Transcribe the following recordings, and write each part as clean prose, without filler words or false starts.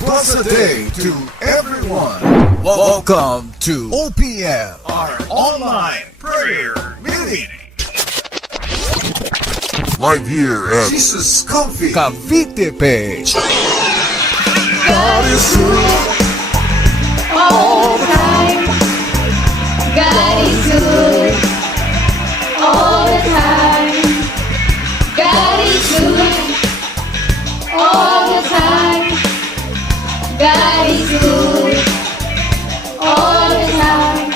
Blessed day to everyone. Welcome to OPM, our online prayer meeting. Right here at Jesus Cavite page. God is good all the time. God is good all the time. God is good all the time. God is good all the time.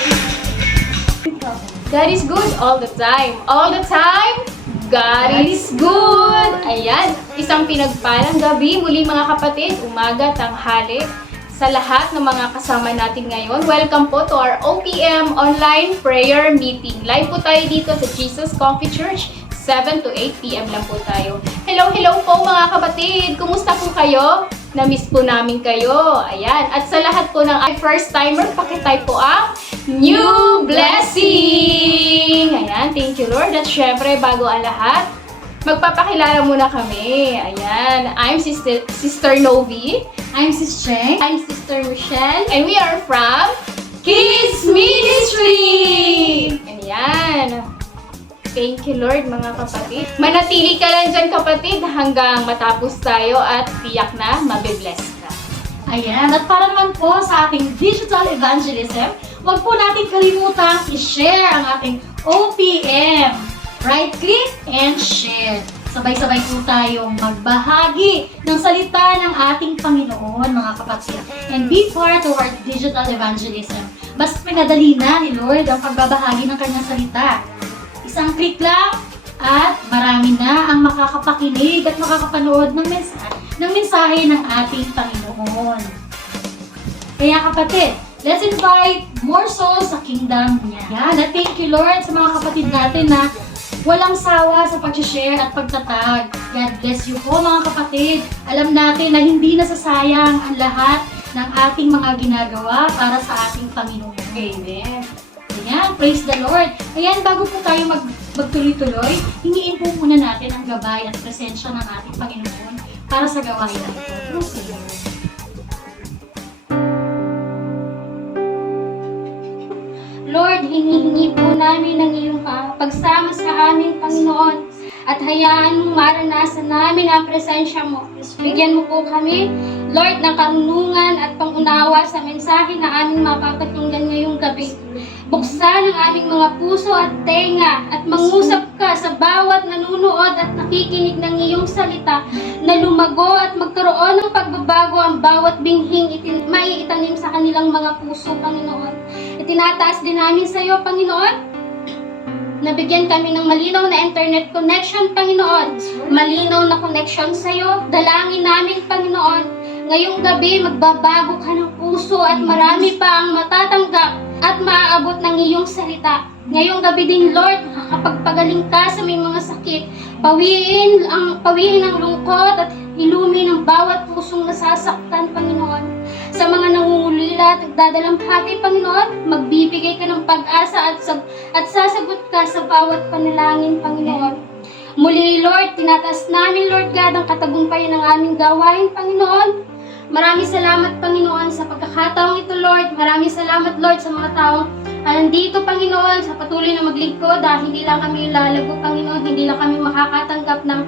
God is good all the time. All the time, God is good. Ayan, isang pinagpalang gabi muli mga kapatid, umaga, tanghali, sa lahat ng mga kasama natin ngayon. Welcome po to our OPM online prayer meeting. Live po tayo dito sa Jesus Coffee Church. 7 to 8 p.m. lang po tayo. Hello po mga kapatid! Kumusta po kayo? Na-miss po namin kayo. Ayan. At sa lahat po ng first timer, pakitype po ang New Blessing! Ayan. Thank you Lord. At syempre, bago ang lahat, magpapakilala muna kami. Ayan. I'm Sister Novi. I'm Sis Cheng. I'm Sister Michelle. And we are from Kids Ministry! Ayan. Thank you Lord mga kapatid. Manatili ka lang dyan kapatid hanggang matapos tayo at tiyak na mabibless ka. Ayan, at para naman po sa ating digital evangelism, huwag po natin kalimutang i-share ang ating OPM. Right-click and share. Sabay-sabay po tayong magbahagi ng salita ng ating Panginoon mga kapatid. And be part of our digital evangelism. Mas pinadali na ni Lord ang pagbabahagi ng kanyang salita. Isang click lang at marami na ang makakapakinig at makakapanood ng mensahe ng ating Panginoon. Kaya kapatid, let's invite more souls sa kingdom niya. Yan, at thank you Lord sa mga kapatid natin na walang sawa sa pag-share at pagtatag. God bless you po mga kapatid. Alam natin na hindi nasasayang ang lahat ng ating mga ginagawa para sa ating Panginoon. Amen. Ayan, praise the Lord. Ayan, bago po tayo magtuloy-tuloy, hingiin po muna natin ang gabay at presensya ng ating Panginoon para sa gawain na ito. Proceed. Lord, hinihingi po namin ang iyong pagsama sa aming Panginoon at hayaan mong maranasan namin ang presensya mo. Bigyan mo po kami, Lord, ng karunungan at pangunawa sa mensahe na aming mapapakinggan ngayong gabi. Buksan ang aming mga puso at tenga at mangusap ka sa bawat nanunood at nakikinig ng iyong salita na lumago at magkaroon ng pagbabago ang bawat binghing maiitanim sa kanilang mga puso, Panginoon. Itinataas din namin sa iyo, Panginoon, nabigyan kami ng malinaw na internet connection, Panginoon. Malinaw na connection sa iyo. Dalangin namin, Panginoon, ngayong gabi magbabago ka ng puso at marami pa ang matatanggap at maaabot ng iyong salita. Ngayong gabi din, Lord, makakapagpagaling ka sa may mga sakit. Pawiin ang lungkot at ilumin ang bawat pusong nasasaktan, Panginoon. Sa mga nangungulila at nagdadalamhati, Panginoon, magbibigay ka ng pag-asa at sasagot ka sa bawat panalangin, Panginoon. Muli, Lord, tinataas namin, Lord God, ang katagumpayan ng aming gawain, Panginoon. Maraming salamat, Panginoon, sa pagkakataong ito, Lord. Maraming salamat, Lord, sa mga taong nandito, Panginoon, sa patuloy na maglingkod dahil hindi lang kami lalago, Panginoon, hindi lang kami makakatanggap ng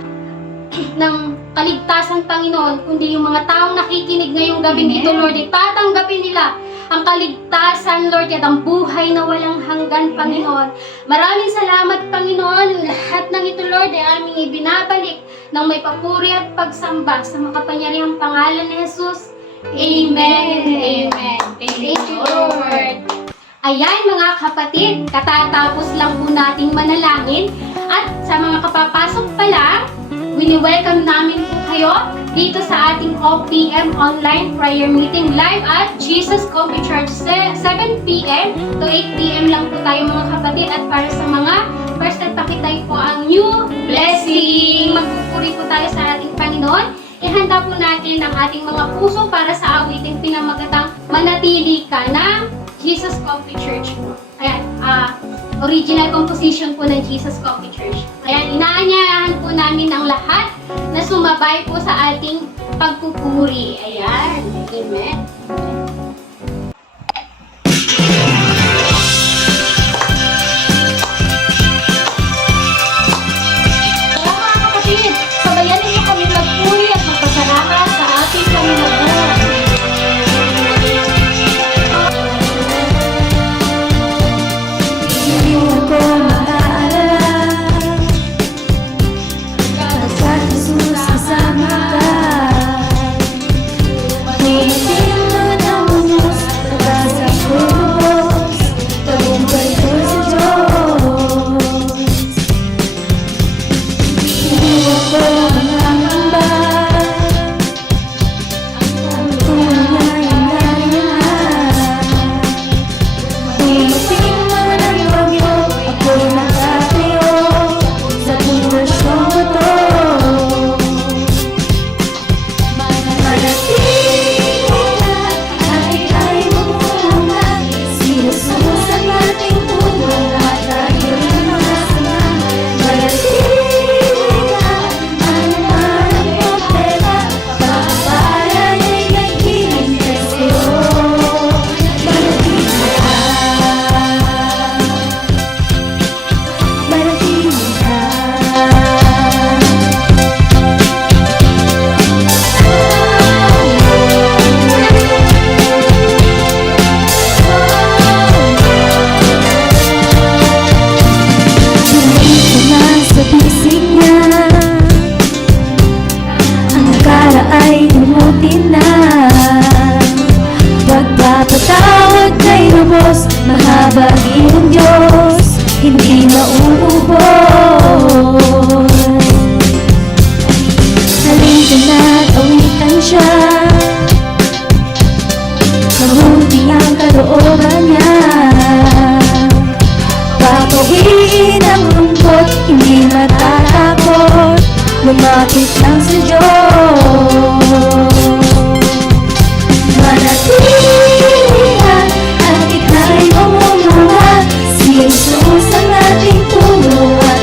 kaligtasan, Panginoon, kundi yung mga taong nakikinig ngayong gabi dito, Lord, tatanggapin nila ang kaligtasan, Lord, at ang buhay na walang hanggan, Panginoon. Maraming salamat, Panginoon. Lahat ng ito, Lord, ay aming ibinabalik ng may papuri at pagsamba sa makapangyarihang pangalan ni Jesus. Amen. Amen. Thank you, Lord. Ayan mga kapatid, katatapos lang po nating manalangin at sa mga kapapasok pa lang, wini-welcome namin po kayo dito sa ating OPM online prayer meeting live at Jesus Coffee Church. 7 p.m. to 8 p.m. lang po tayo mga kapatid at para sa mga first time pakitay po ang New Blessing. Magpupuri po tayo sa ating Panginoon. Ihanda po natin ang ating mga puso para sa awiting pinamagatang Manatili Ka ng Jesus Coffee Church. Ayan, original composition po ng Jesus Coffee Church. Ayan, inaanyayahan po namin ang lahat na sumabay po sa ating pagpupuri. Ayan. Amen. Kaya mga kapatid, sabayan ninyo kami magpuri at magpasalamat sa ating Panginoon. Hindi ako maaalala Pagkat Jesus kasama ka Tumating man ang unos Tagas ako lubos Tagumpay ko sa Diyos Hindi ako mangangamba Ang tunay ang nariyan Dumating man ang bagyo, ako'y nakatayo sa pundasyong bato. Manatili ka at ika'y mamumula. Si Jesus ang ating puno at tayo'y masama. Manatili ka, ano man ang problema, pagpapala niya'y naghihintay sa'yo. Manatili ka. Manatili ka. Hindi ka na sa bisig niya. Ang akala ay lumutin na. Pagpapatawad kay lubos, mahabag iyong Diyos, hindi mauubos. Halika na't awitan siya, mabuti ang kalooban niya. Papawiin ang lungkot, hindi matatakot, lumapit lang sa Diyos. Manatili ka at ika'y mamumula. Si Jesus ang ating puno at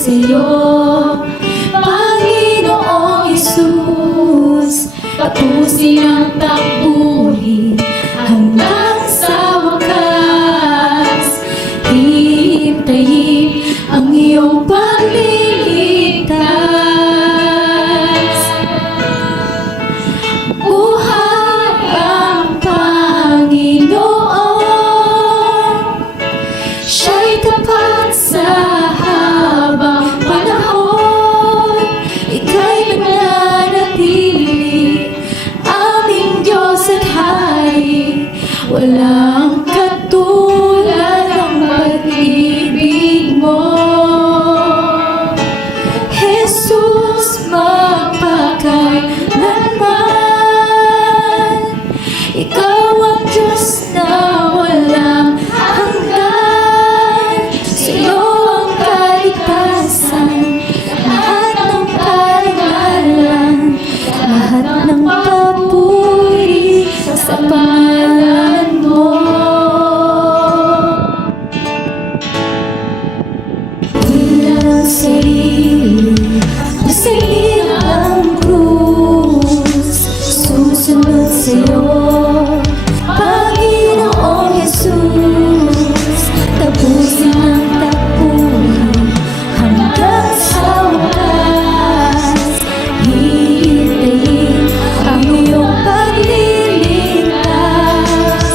sa iyo, Panginoong Jesus. Tapusin ang takbuhin hanggang sa wakas. Hihintayin ang iyong pagliligtas. Buhay ang Panginoon, siya'y tapat sa habang panahon. Ika'y mananatili, aming Diyos at Hari. Walang katulad ng pag-ibig mo, Jesus, magpakailanman. Ikaw ang Diyos na walang hanggan. Sa iyo ang kaligtasan, lahat ng karangalan, lahat ng papuri sa pangalan mo. Ilang sarili, masilid ang krus, susunod sa iyo, Panginoong Jesus. Tapusin ang takbuhin hanggang sa wakas. Hihintayin ang iyong pagliligtas.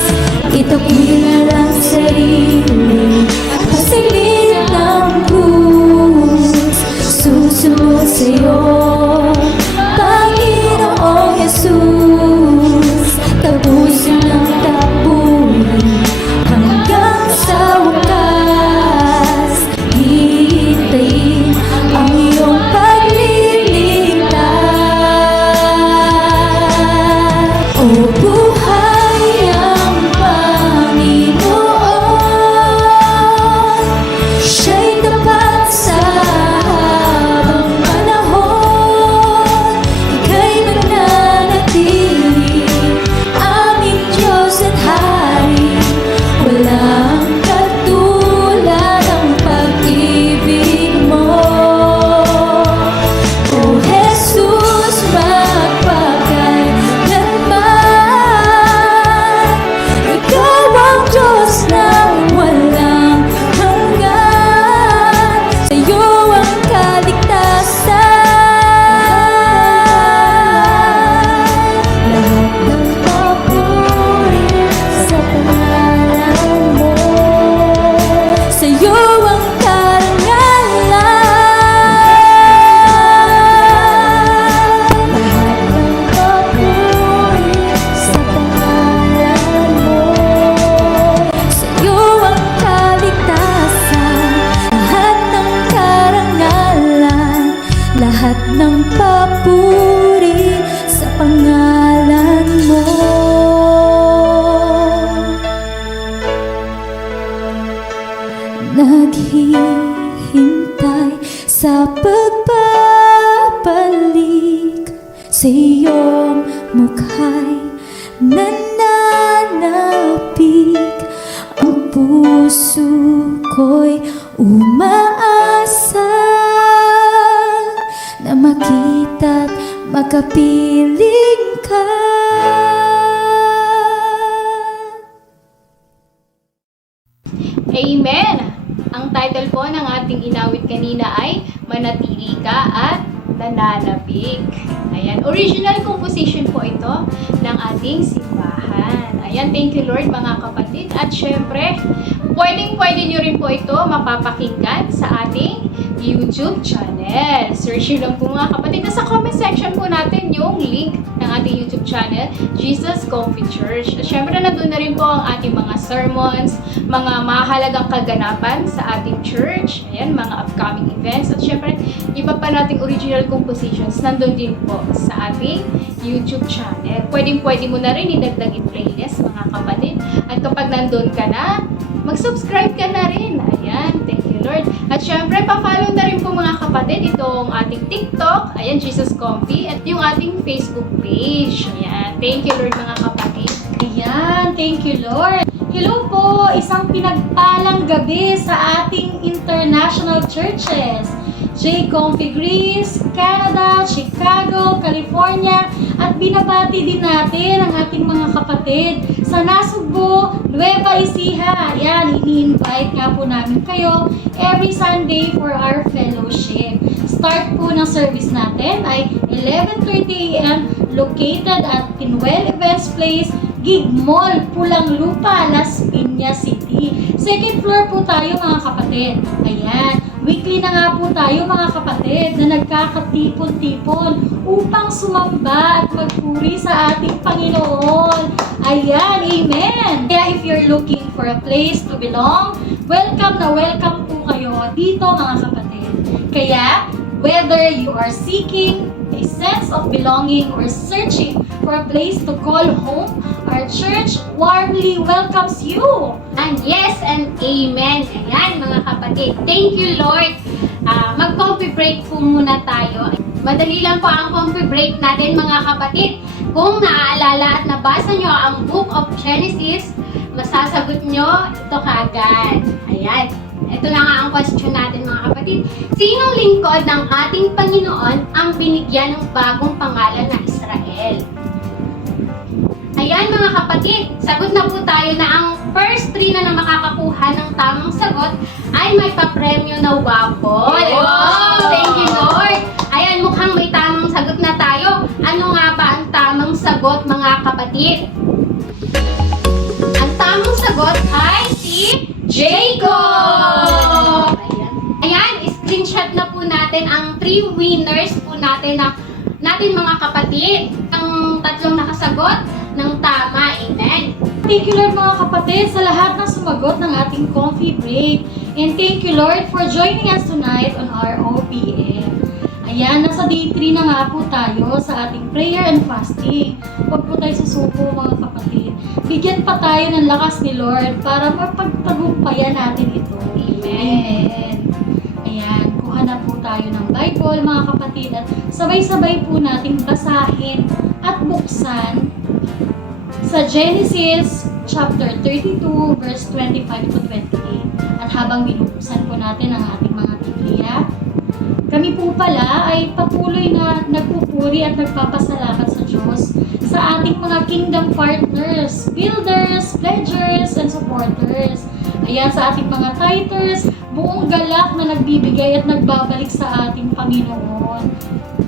Itakwil ang sarili, pasilid ng krus, susunod sa iyo, Panginoong Jesus. Tapusin ang takbuhin hanggang sa wakas. Hihintayin ang iyong pagliligtas. O buhay ang Panginoon, siya'y tapat sa habang panahon. Ika'y mananatili, aming Diyos at Hari. Walang katulad ang pag-ibig mo, O Jesus, magpakailanman. Ikaw ang Diyos na walang hanggan. Sa iyo ang kaligtasan, lahat ng papuri sa pangalan mo. Sa iyo ang karangalan, lahat ng papuri sa pangalan mo. Sa iyo ang kaligtasan, lahat ng karangalan, lahat ng papuri sa pangalan mo. Naghihintay sa pagbabalik, sa iyong mukha'y nananapig. Ang puso ko'y umaasa na makita't makapiling ka. Amen! Ang title po ng ating inawit kanina ay Manatili Ka at Nananabik. Ayan, original composition po ito ng ating simbahan. Ayan, thank you Lord mga kapatid. At syempre, pwede nyo rin po ito mapapakinggan sa ating YouTube channel. Search nyo lang po mga kapatid. Nasa comment section po natin yung link ng ating YouTube channel, Jesus Comfy Church. At syempre, nandun na rin po ang ating mga sermons, mga mahalagang kaganapan sa ating church, ayan, mga upcoming events. At syempre, iba pa nating original compositions, nandun din po sa ating YouTube channel. Pwede mo na rin idagdag in playlist mga kapatid. At kapag nandun ka na, mag-subscribe ka na rin. Ayan, thank you Lord. At syempre, pa-follow na rin po mga kapatid itong ating TikTok, ayan, Jesus Comfy, at yung ating Facebook page. Ayan, thank you Lord mga kapatid. Ayan, thank you Lord. Hello po, isang pinagpalang gabi sa ating international churches. J-Comfy Greece, Canada, Chicago, California, at binabati din natin ang ating mga kapatid sa Nasugbu, Nueva Ecija. Yan, ini-invite nga po namin kayo every Sunday for our fellowship. Start po ng service natin ay 11:30 a.m. located at Pinuel Events Place, Gig Mall, Pulang Lupa, Las Piñas City. Second floor po tayo mga kapatid. Ayan, weekly na nga po tayo mga kapatid na nagkakatipon-tipon upang sumamba at magpuri sa ating Panginoon. Ayan, amen! Kaya if you're looking for a place to belong, welcome na welcome po kayo dito mga kapatid. Kaya, whether you are seeking a sense of belonging or searching for a place to call home, our church warmly welcomes you. And yes and amen. Ayan mga kapatid. Thank you Lord. Mag-coffee break po muna tayo. Madali lang po ang coffee break natin mga kapatid. Kung naaalala at nabasa nyo ang Book of Genesis, masasagot nyo ito kaagad. Ayan. Ito na nga ang question natin mga kapatid. Sinong lingkod ng ating Panginoon ang binigyan ng bagong pangalan na Israel? Ayan mga kapatid, sagot na po tayo na ang first 3 na makakakuha ng tamang sagot ay may papremyo na waffle. Wow! Thank you Lord! Ayan, mukhang may tamang sagot na tayo. Ano nga ba ang tamang sagot mga kapatid? Ang tamang sagot ay si Jacob! Ayan, screenshot na po natin ang 3 winners po natin mga kapatid. Ang 3 nakasagot ng tama. Amen. Thank you Lord mga kapatid sa lahat ng sumagot ng ating coffee break. And thank you Lord for joining us tonight on our OPM. Ayan, nasa day 3 na nga po tayo sa ating prayer and fasting. Huwag po tayo susuko mga kapatid. Bigyan pa tayo ng lakas ni Lord para mapagtagumpayan natin ito. Amen. Ayan, kuha na po tayo ng Bible mga kapatid at sabay-sabay po natin basahin at buksan sa Genesis chapter 32 verse 25 to 28. At habang binubuksan po natin ang ating mga Biblia, kami po pala ay patuloy na nagpupuri at nagpapasalamat sa Diyos sa ating mga kingdom partners, builders, pledgers, and supporters. Ayan, sa ating mga tithers, buong galak na nagbibigay at nagbabalik sa ating Panginoon.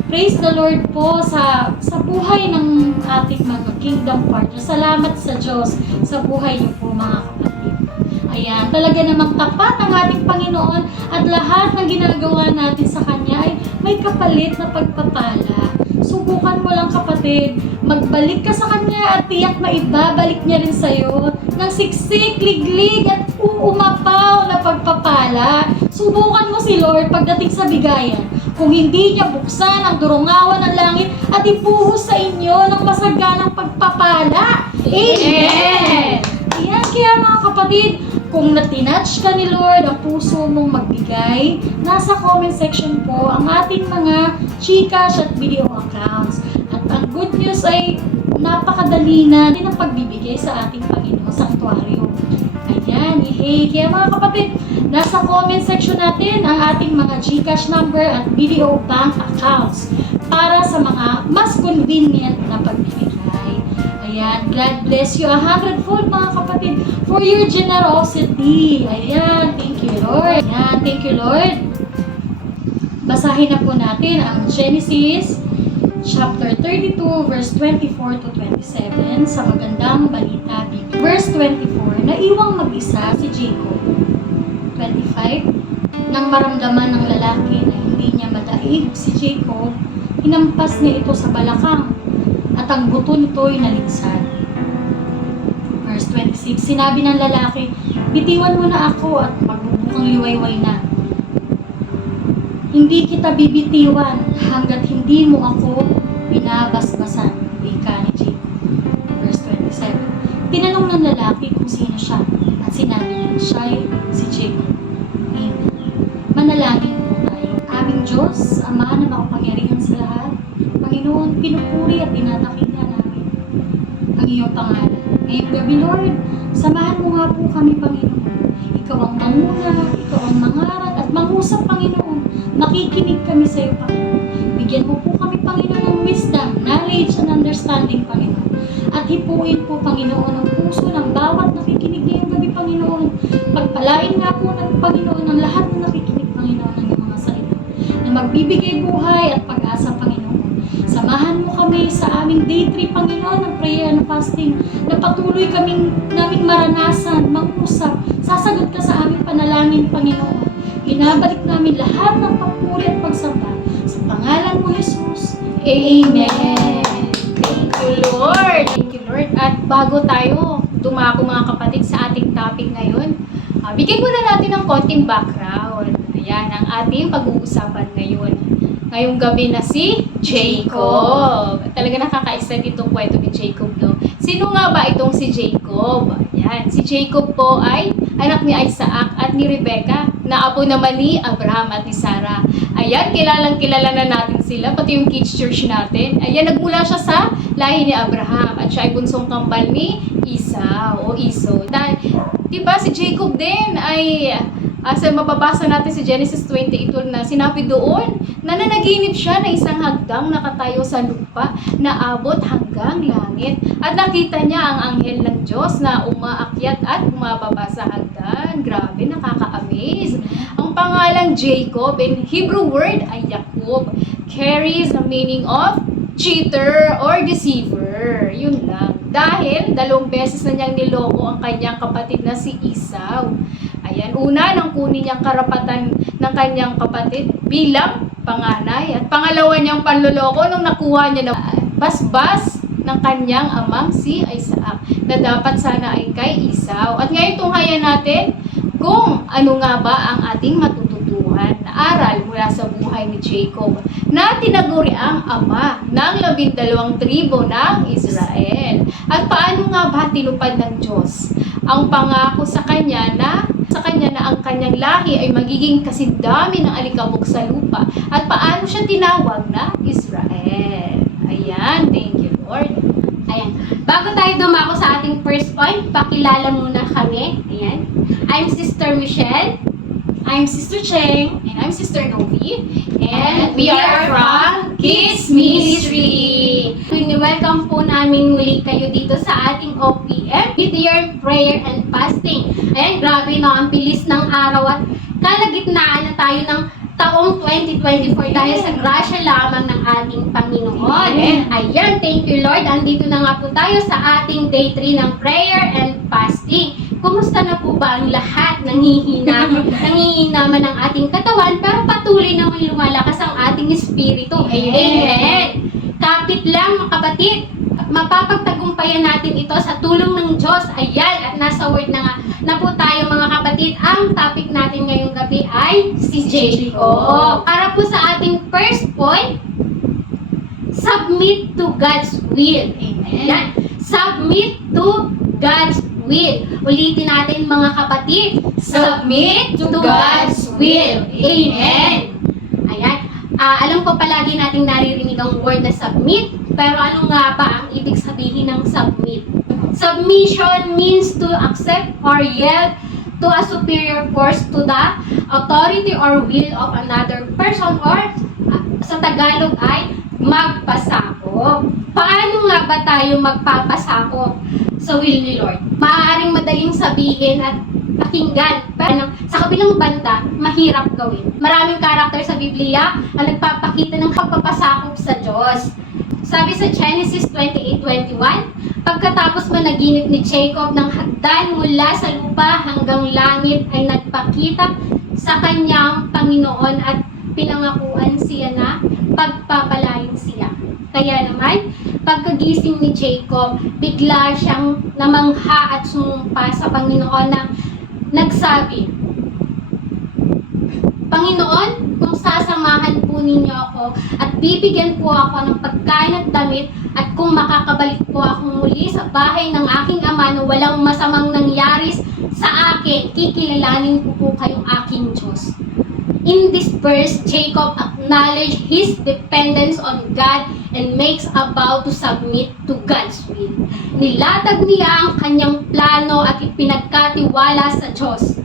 Praise the Lord po sa buhay ng ating mga kingdom partners. Salamat sa Diyos sa buhay niyo po mga kapatid. Ayan, talaga namang tapat ang ating Panginoon at lahat ng ginagawa natin sa Kanya ay may kapalit na pagpapala. Subukan mo lang kapatid, magbalik ka sa Kanya at tiyak na ibabalik niya rin sa'yo ng siksik, liglig at uumapaw na pagpapala. Subukan mo si Lord pagdating sa bigayan. Kung hindi niya buksan ang durungawan ng langit at ibuhos sa inyo ng masaganang pagpapala. Amen! Ayan, kaya mga kapatid, kung natinatch ka ni Lord ang puso mong magbigay, nasa comment section po ang ating mga Gcash at video accounts. At ang good news ay napakadali na din ang pagbibigay sa ating Panginoon sa Sanctuary. Ayan, yehey! Kaya mga kapatid, nasa comment section natin ang ating mga Gcash number at video bank accounts para sa mga mas convenient na pagbibigay. Ayan, God bless you 100-fold mga kapatid for your generosity. Ayan, thank you Lord. Ayan, thank you Lord. Basahin na po natin ang Genesis chapter 32 verse 24 to 27 sa magandang balita Biblia. Verse 24, naiwang mag-isa si Jacob. 25, nang maramdaman ng lalaki na hindi niya madaig si Jacob, hinampas niya ito sa balakang at ang buto nito'y naligsan. Verse 26, sinabi ng lalaki, bitiwan mo na ako at magbubukang liwayway na. Hindi kita bibitiwan hanggat hindi mo ako binabasbasan, ika ni Jacob. Verse 27, tinanong ng lalaki kung sino siya at sinabi niya, siya si Jacob. Amen. Manalangin po tayo. Aming Diyos, Ama na makapangyarihan sa lahat, Panginoon, pinupuri at dinadakila namin ang iyong pangalan. Ngayong gabi, Lord, samahan mo nga po kami, Panginoon. Ikaw ang manguna, ikaw ang mangaral at at mangusap, Panginoon. Nakikinig kami sa iyo, Panginoon. Bigyan mo po kami, Panginoon, ng wisdom, knowledge, and understanding, Panginoon. At hipuin po, Panginoon, ang puso ng bawat nakikinig ngayong gabi, Panginoon. Pagpalain nga po ng Panginoon ang lahat na nakikinig, Panginoon, ng iyong mga salita na magbibigay buhay at pag-asa, Panginoon. Samahan mo kami sa aming day 3, Panginoon, ng prayer and fasting, na patuloy naming maranasan, mangusap, sasagot ka sa aming panalangin, Panginoon. Binabalik namin lahat ng papuri at pagsamba sa pangalan mo, Jesus. Amen. Thank you, Lord. Thank you, Lord. At bago tayo dumako, mga kapatid, sa ating topic ngayon, bigyan muna natin ng konting background. Ayan, ang ating pag-uusapan ngayon. Ngayong gabi na si Jacob. Talaga nakaka-excited itong kwento ni Jacob, no? Sino nga ba itong si Jacob? Ayan, si Jacob po ay anak ni Isaac at ni Rebecca, na apo naman ni Abraham at ni Sarah. Ayan, kilalang-kilala na natin sila, pati yung kids church natin. Ayan, nagmula siya sa lahi ni Abraham at siya ay bunsong kambal ni Esau. Diba, si Jacob din ay sa mababasa natin si Genesis 28:12 na sinabi doon na nanaginip siya na isang hagdang nakatayo sa lupa na abot hanggang langit. At nakita niya ang anghel ng Diyos na umaakyat at bumababa sa hagdan. Grabe, nakaka-amaze. Ang pangalang Jacob in Hebrew word ay Jacob carries the meaning of cheater or deceiver. Yun lang. Dahil 2 beses na niyang niloko ang kanyang kapatid na si Esau. Ayan, una, nang kunin niyang karapatan ng kanyang kapatid bilang panganay. At pangalawa niyang panloloko nung nakuha niya ng basbas ng kanyang amang si Isaac na dapat sana ay kay Esau. At ngayon tunghayan natin kung ano nga ba ang ating matututuhan na aral mula sa buhay ni Jacob na tinaguri ang ama ng 12 tribo ng Israel. At paano nga ba tinupad ng Diyos ang pangako sa kanya na ang kanyang lahi ay magiging kasindami ng alikabok sa lupa, at paano siya tinawag na Israel. Ayan, thank you, Lord. Ayan. Bago tayo dumako sa ating first point, pakilala muna kami. Ayan. I'm Sister Michelle. I'm Sister Cheng. And I'm Sister Novi. And we are from Kids Ministry. Welcome po namin muli kayo dito sa ating OPM with your prayer and fasting. Ayan, grabe no, ang bilis ng araw at kalagitnaan na tayo ng taong 2024 dahil sa grasya lamang ng ating Panginoon. Ayan, thank you Lord. Andito na nga po tayo sa ating day 3 ng prayer and fasting. Kumusta na po ba ang lahat? Nangihinaman ang ating katawan pero patuloy naman lumalakas ang ating espiritu. Amen. Kapit lang mga kapatid. Mapapagtagumpayan natin ito sa tulong ng Diyos. Ayan, at nasa word na po tayo mga kapatid. Ang topic natin ngayong gabi ay si Jacob. Para po sa ating first point, submit to God's will. Amen. Submit to God's will. Ulitin natin mga kapatid. Submit to God's will. Amen. Ayan. Alam ko palagi nating naririnig ang word na submit. Pero ano nga ba ang ibig sabihin ng submit? Submission means to accept or yield to a superior force to the authority or will of another person, or sa Tagalog ay magpasakop. Paano nga ba tayo magpapasakop sa will ni Lord? Maaaring madaling sabihin at pakinggan, pero sa kabilang banda, mahirap gawin. Maraming karakter sa Biblia ang nagpapakita ng pagpapasakop sa Diyos. Sabi sa Genesis 28:21, pagkatapos managinip ni Jacob ng hagdan mula sa lupa hanggang langit ay nagpakita sa kanyang Panginoon at pinangakuan siya na pagpapalain siya. Kaya naman, pagkagising ni Jacob, bigla siyang namangha at sumumpa sa Panginoon na nagsabi, Panginoon, kung sasamahan po ninyo ako at bibigyan po ako ng pagkain at damit, at kung makakabalik po ako muli sa bahay ng aking ama na walang masamang nangyari sa akin, kikilalanin ko po kayong aking Diyos. In this verse, Jacob acknowledged his dependence on God and makes a vow to submit to God's will. Nilatag niya ang kanyang plano at ipinagkatiwala sa Diyos.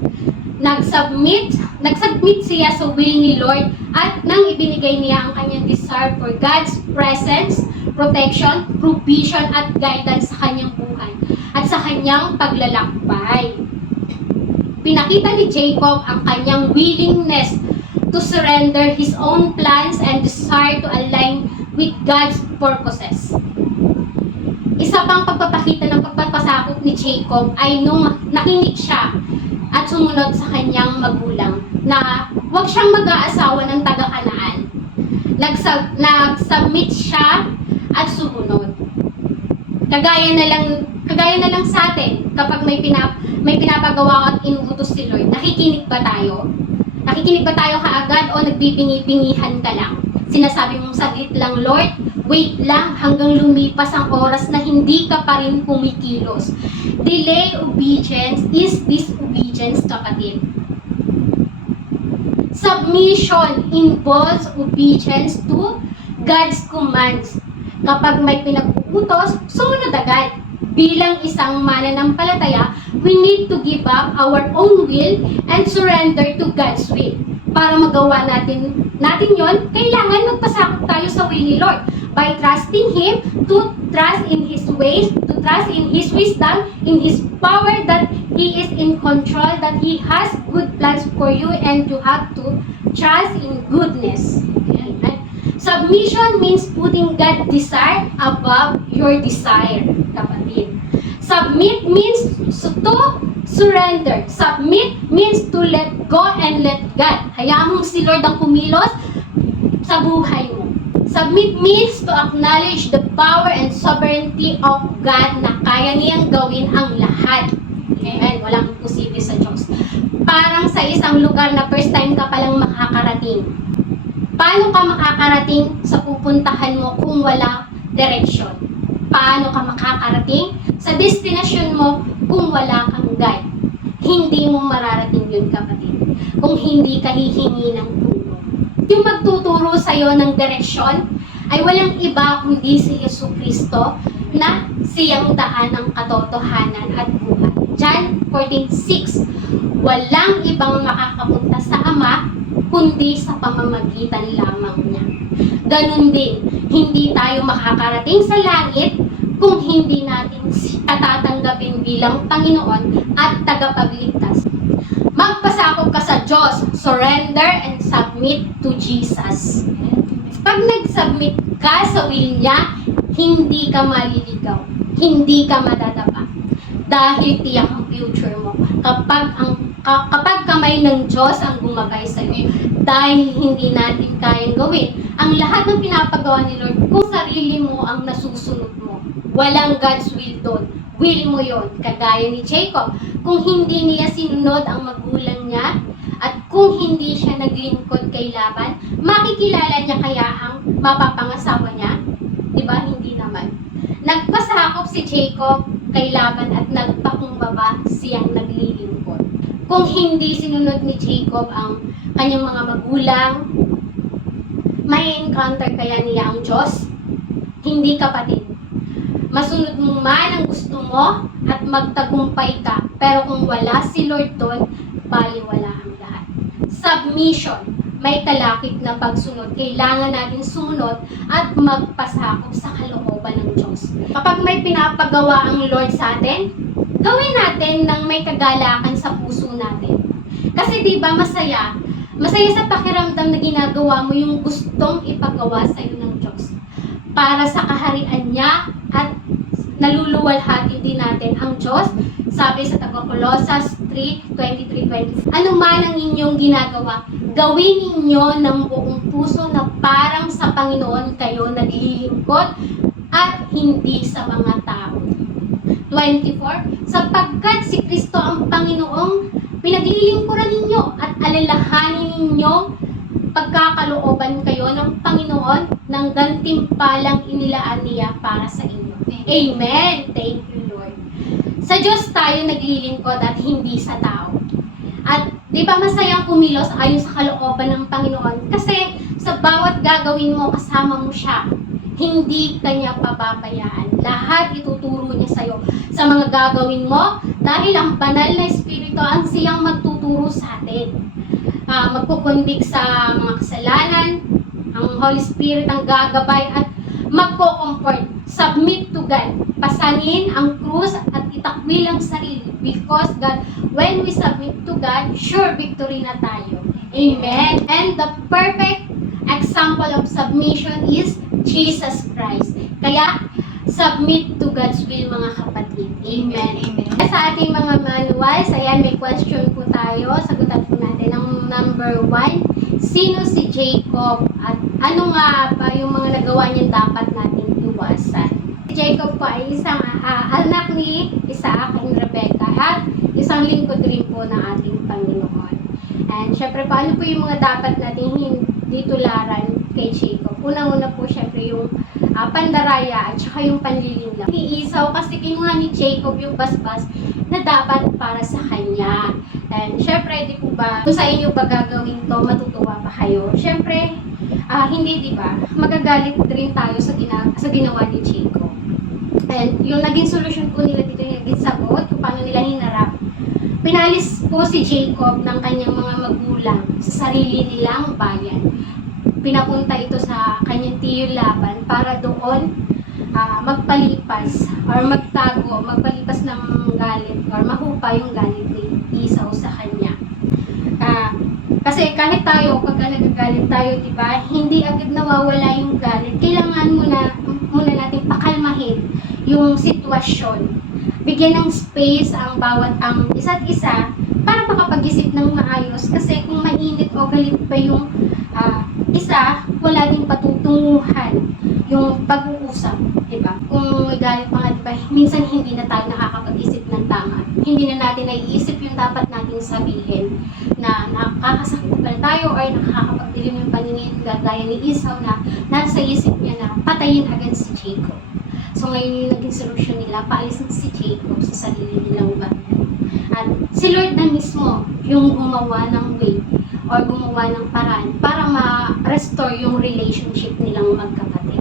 Nag-submit Nagsubmit siya sa will ni Lord at nang ibinigay niya ang kanyang desire for God's presence, protection, provision at guidance sa kanyang buhay at sa kanyang paglalakbay. Pinakita ni Jacob ang kanyang willingness to surrender his own plans and desire to align with God's purposes. Isa pang pagpapakita ng pagpapasakop ni Jacob ay nung nakinig siya at sumunod sa kanyang magulang na huwag siyang mag-aasawa ng taga-Kanaan. Nag-submit siya at sumunod. Kagaya na lang sa atin kapag may pinapagawa at inuutos si Lord. Nakikinig ba tayo? Nakikinig ba tayo kaagad o nagbibingi-bingihan ka lang? Sinasabi mong saglit lang, Lord, wait lang hanggang lumipas ang oras na hindi ka pa rin kumikilos. Delay obedience is disobedience, kapatid. Submission involves obedience to God's commands. Kapag may pinag-uutos, sumunod agad. Bilang isang mananampalataya, we need to give up our own will and surrender to God's will. Para magawa natin yon, kailangan magpasakop tayo sa will ni Lord by trusting Him, to trust in His ways, to trust in His wisdom, in His power, that He is in control, that He has good plans for you, and you have to trust in goodness. Amen. Submission means putting God's desire above your desire, kapatid. Submit means to surrender. Submit means to let go and let God. Hayaan mong si Lord ang kumilos sa buhay mo. Submit means to acknowledge the power and sovereignty of God na kaya niyang gawin ang lahat. Amen. Walang imposible sa Diyos. Parang sa isang lugar na first time ka palang makakarating. Paano ka makakarating sa pupuntahan mo kung wala direksyon? Paano ka makakarating sa destinasyon mo kung wala kang guide? Hindi mo mararating yun, kapatid, kung hindi ka hihingi ng tulong. Yung magtuturo sa'yo ng direksyon ay walang iba kundi si Jesucristo na siyang daan ng katotohanan at buhay. John 14:6, walang ibang makakapunta sa Ama kundi sa pamamagitan lamang niya. Ganun din, hindi tayo makakarating sa langit kung hindi natin tatanggapin bilang Panginoon at tagapagligtas. Magpasakop ka sa Diyos, surrender and submit to Jesus. Pag nag-submit ka sa will niya, hindi ka maliligaw, hindi ka madadapa. Dahil tiyak ang future mo. Kapag kamay ng Diyos ang gumabay sa iyo, dahil hindi natin kayang gawin ang lahat ng pinapagawa ni Lord kung sarili mo ang nasusunod mo. Walang God's will doon. Will mo yon, kagaya ni Jacob. Kung hindi niya sinunod ang magulang niya at kung hindi siya naglingkod kay Laban, makikilala niya kaya ang mapapangasawa niya? Diba? Hindi naman. Nagpasakop si Jacob kay Laban at nagpakumbaba siyang naglilingkod. Kung hindi sinunod ni Jacob ang kanyang mga magulang, may encounter kaya niya ang Diyos? Hindi, kapatid. Masunod mo man ang gusto mo at magtagumpay ka, pero kung wala si Lord doon, baliwala ang lahat. Submission, may kalakip na pagsunod. Kailangan natin sumunod at magpasakop sa kalooban ng Diyos. Kapag may pinapagawa ang Lord sa atin, gawin natin ng may kagalakan sa puso natin. Kasi di ba masaya sa pakiramdam na ginagawa mo yung gustong ipagawa sa iyo ng Diyos. Para sa kaharian niya at naluluwalhati din natin ang Diyos. Sabi sa Colossus 3:23-24, ano man ang inyong ginagawa, gawin ninyo ng buong puso na parang sa Panginoon kayo naglilingkod at hindi sa mga tao. 24, sapagkat si Kristo ang Panginoong pinaglilingkuran ninyo at alalahanin ninyong pagkakalooban kayo ng Panginoon ng gantimpalang inilaan niya para sa inyo. Amen. Thank you, Lord. Sa Diyos tayo naglilingkod at hindi sa tao. At di ba masayang kumilos ayon sa kalooban ng Panginoon? Kasi sa bawat gagawin mo, kasama mo siya. Hindi kanya pababayaan. Lahat ituturo niya sa'yo sa mga gagawin mo dahil ang banal na Espiritu ang siyang magtuturo sa atin. magkukundig sa mga kasalanan. Ang Holy Spirit ang gagabay at magko-comfort. Submit to God. Pasanin ang krus at itakwil ang sarili. Because God, when we submit to God, sure victory na tayo. Amen. And the perfect example of submission is Jesus Christ. Kaya, submit to God's will, mga kapatid. Amen. Amen. Sa ating mga manuals, ayan, may question po tayo. Sagutan po natin ang number 1. Sino si Jacob? At ano nga ba yung mga nagawa niya dapat nating iwasan? Si Jacob po ay isang anak ni Isaac and Rebecca at isang lingkod rin po ng ating Panginoon. And syempre po, ano po yung mga dapat nating hindi tularan kay Jacob? Unang-una po syempre yung pandaraya at saka yung panlilinlang. Ni Esau kasi kinuha ni Jacob yung basbas na dapat para sa kanya. And syempre, di po ba, kung sa inyo ba gagawin to, matutuwa pa kayo? Syempre, hindi, di ba? Magagalit rin tayo sa ginawa ni Jacob. And yung naging solusyon po nila dito, yung naging sagot, kung paano nila hinarap. Pinalis po si Jacob ng kanyang mga magulang sa sarili nilang bayan. Pinapunta ito sa kanyang tiyo Laban para doon magpalipas or magpalipas ng galit or mahupa yung galit ni Esau sa kanya. Kasi kahit tayo, pag nagagalit tayo, di ba, hindi agad nawawala yung galit. Kailangan muna natin pakalmahin yung sitwasyon. Bigyan ng space ang isa't isa para makapag-isip ng maayos. Kasi kung mainit o galit pa yung isa, wala ding patutunguhan yung pag-uusap, di ba? Kung may galit pa nga, di ba, minsan hindi na tayo nakakapag-isip ng tama. Hindi na natin naiisip yung dapat nating sabihin na nakakasakupal tayo or nakakapagdilim yung paningin gaya ni Esau na nasa isip niya na patayin agad si Jacob. So ngayon yung naging solusyon nila, paalisin si Jacob sa sarili nilang bayan. At si Lord na mismo yung gumawa ng way or gumawa ng paraan para ma-restore yung relationship nilang magkapatid.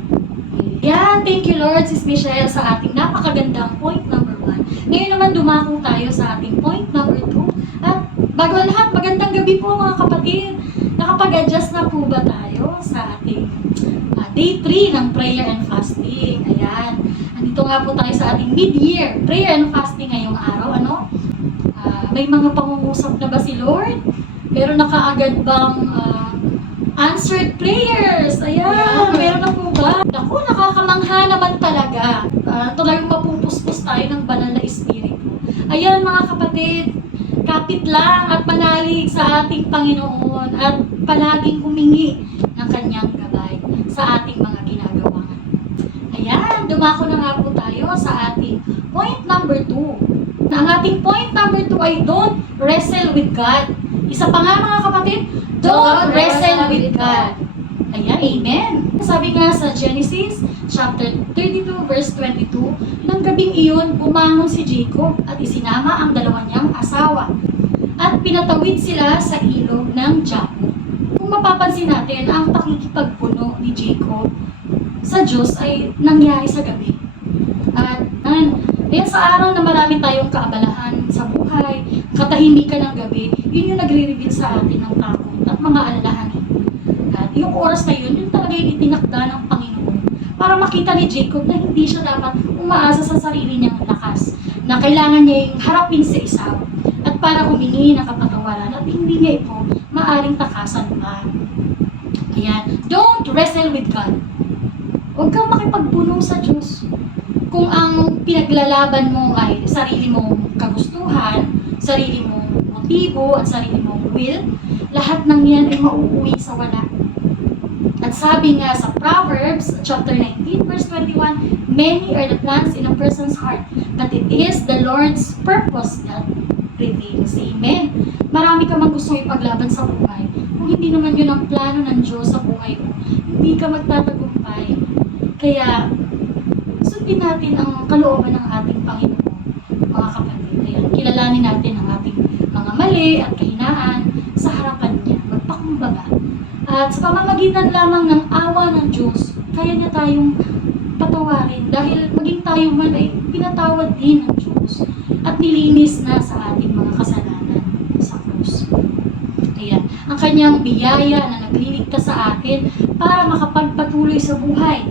Yan, thank you Lord, Sis Michelle, sa ating napakagandang point number 1. Ngayon naman dumako tayo sa ating point number 2. At bago ang lahat, magandang gabi po mga kapatid. Nakapag-adjust na po ba tayo sa ating day 3 ng prayer and fasting? Ayan, andito nga po tayo sa ating mid-year prayer and fasting ngayong araw. May mga pangungusap na ba si Lord? Meron na kaagad bang answered prayers? Ayan, meron na po ba? Naku, nakakamangha naman talaga. Talagang mapupuspos tayo ng banal na espiritu. Ayan mga kapatid, kapit lang at manalig sa ating Panginoon at palaging humingi ng kanyang gabay sa ating mga ginagawa. Ayan, dumako na nga po tayo sa ating point number 2. Ang ating point number 2 ay don't wrestle with God. Isa pa nga mga kapatid, don't wrestle with God. Ayan, amen. Sabi nga sa Genesis chapter 32 verse 22, nang gabing iyon, bumangon si Jacob at isinama ang dalawa niyang asawa at pinatawid sila sa ilog ng Jabbok. Kung mapapansin natin, ang pakikipagpuno ni Jacob sa Diyos ay nangyari sa gabi. At kaya sa araw na marami tayong kaabalahan sa buhay, katahimikan ng gabi, yun yung nagre-reveal sa atin ng takot at mga alalahanin. At yung oras na yun talaga yung itinakda ng Panginoon para makita ni Jacob na hindi siya dapat umaasa sa sarili niyang lakas, na kailangan niya yung harapin si Esau at para humingi ng kapatawaran at hindi niya ito maaring takasan pa. Ayan, don't wrestle with God. Huwag kang makipagpuno sa Diyos. Kung ang pinaglalaban mo ay sarili mong kagustuhan, sarili mong motibo, at sarili mong will, lahat ng yan ay mauuwi sa wala. At sabi nga sa Proverbs chapter 19 verse 21, many are the plans in a person's heart, but it is the Lord's purpose that prevails. Amen. Marami ka mang gustong ipaglaban sa buhay. Kung hindi naman yun ang plano ng Diyos sa buhay mo, hindi ka magtatagumpay. Kaya, sundin natin ang kalooban ng ating Panginoon, mga kapatid. Ayan, kilalanin natin ang ating mga mali at kahinaan sa harapan niya. Magpakumbaba. At sa pamamagitan lamang ng awa ng Diyos, kaya niya tayong patawarin. Dahil maging tayo man ay pinatawad din ng Diyos at nilinis na sa ating mga kasalanan sa krus. Ayan. Ang kanyang biyaya na nagliligtas sa atin para makapagpatuloy sa buhay.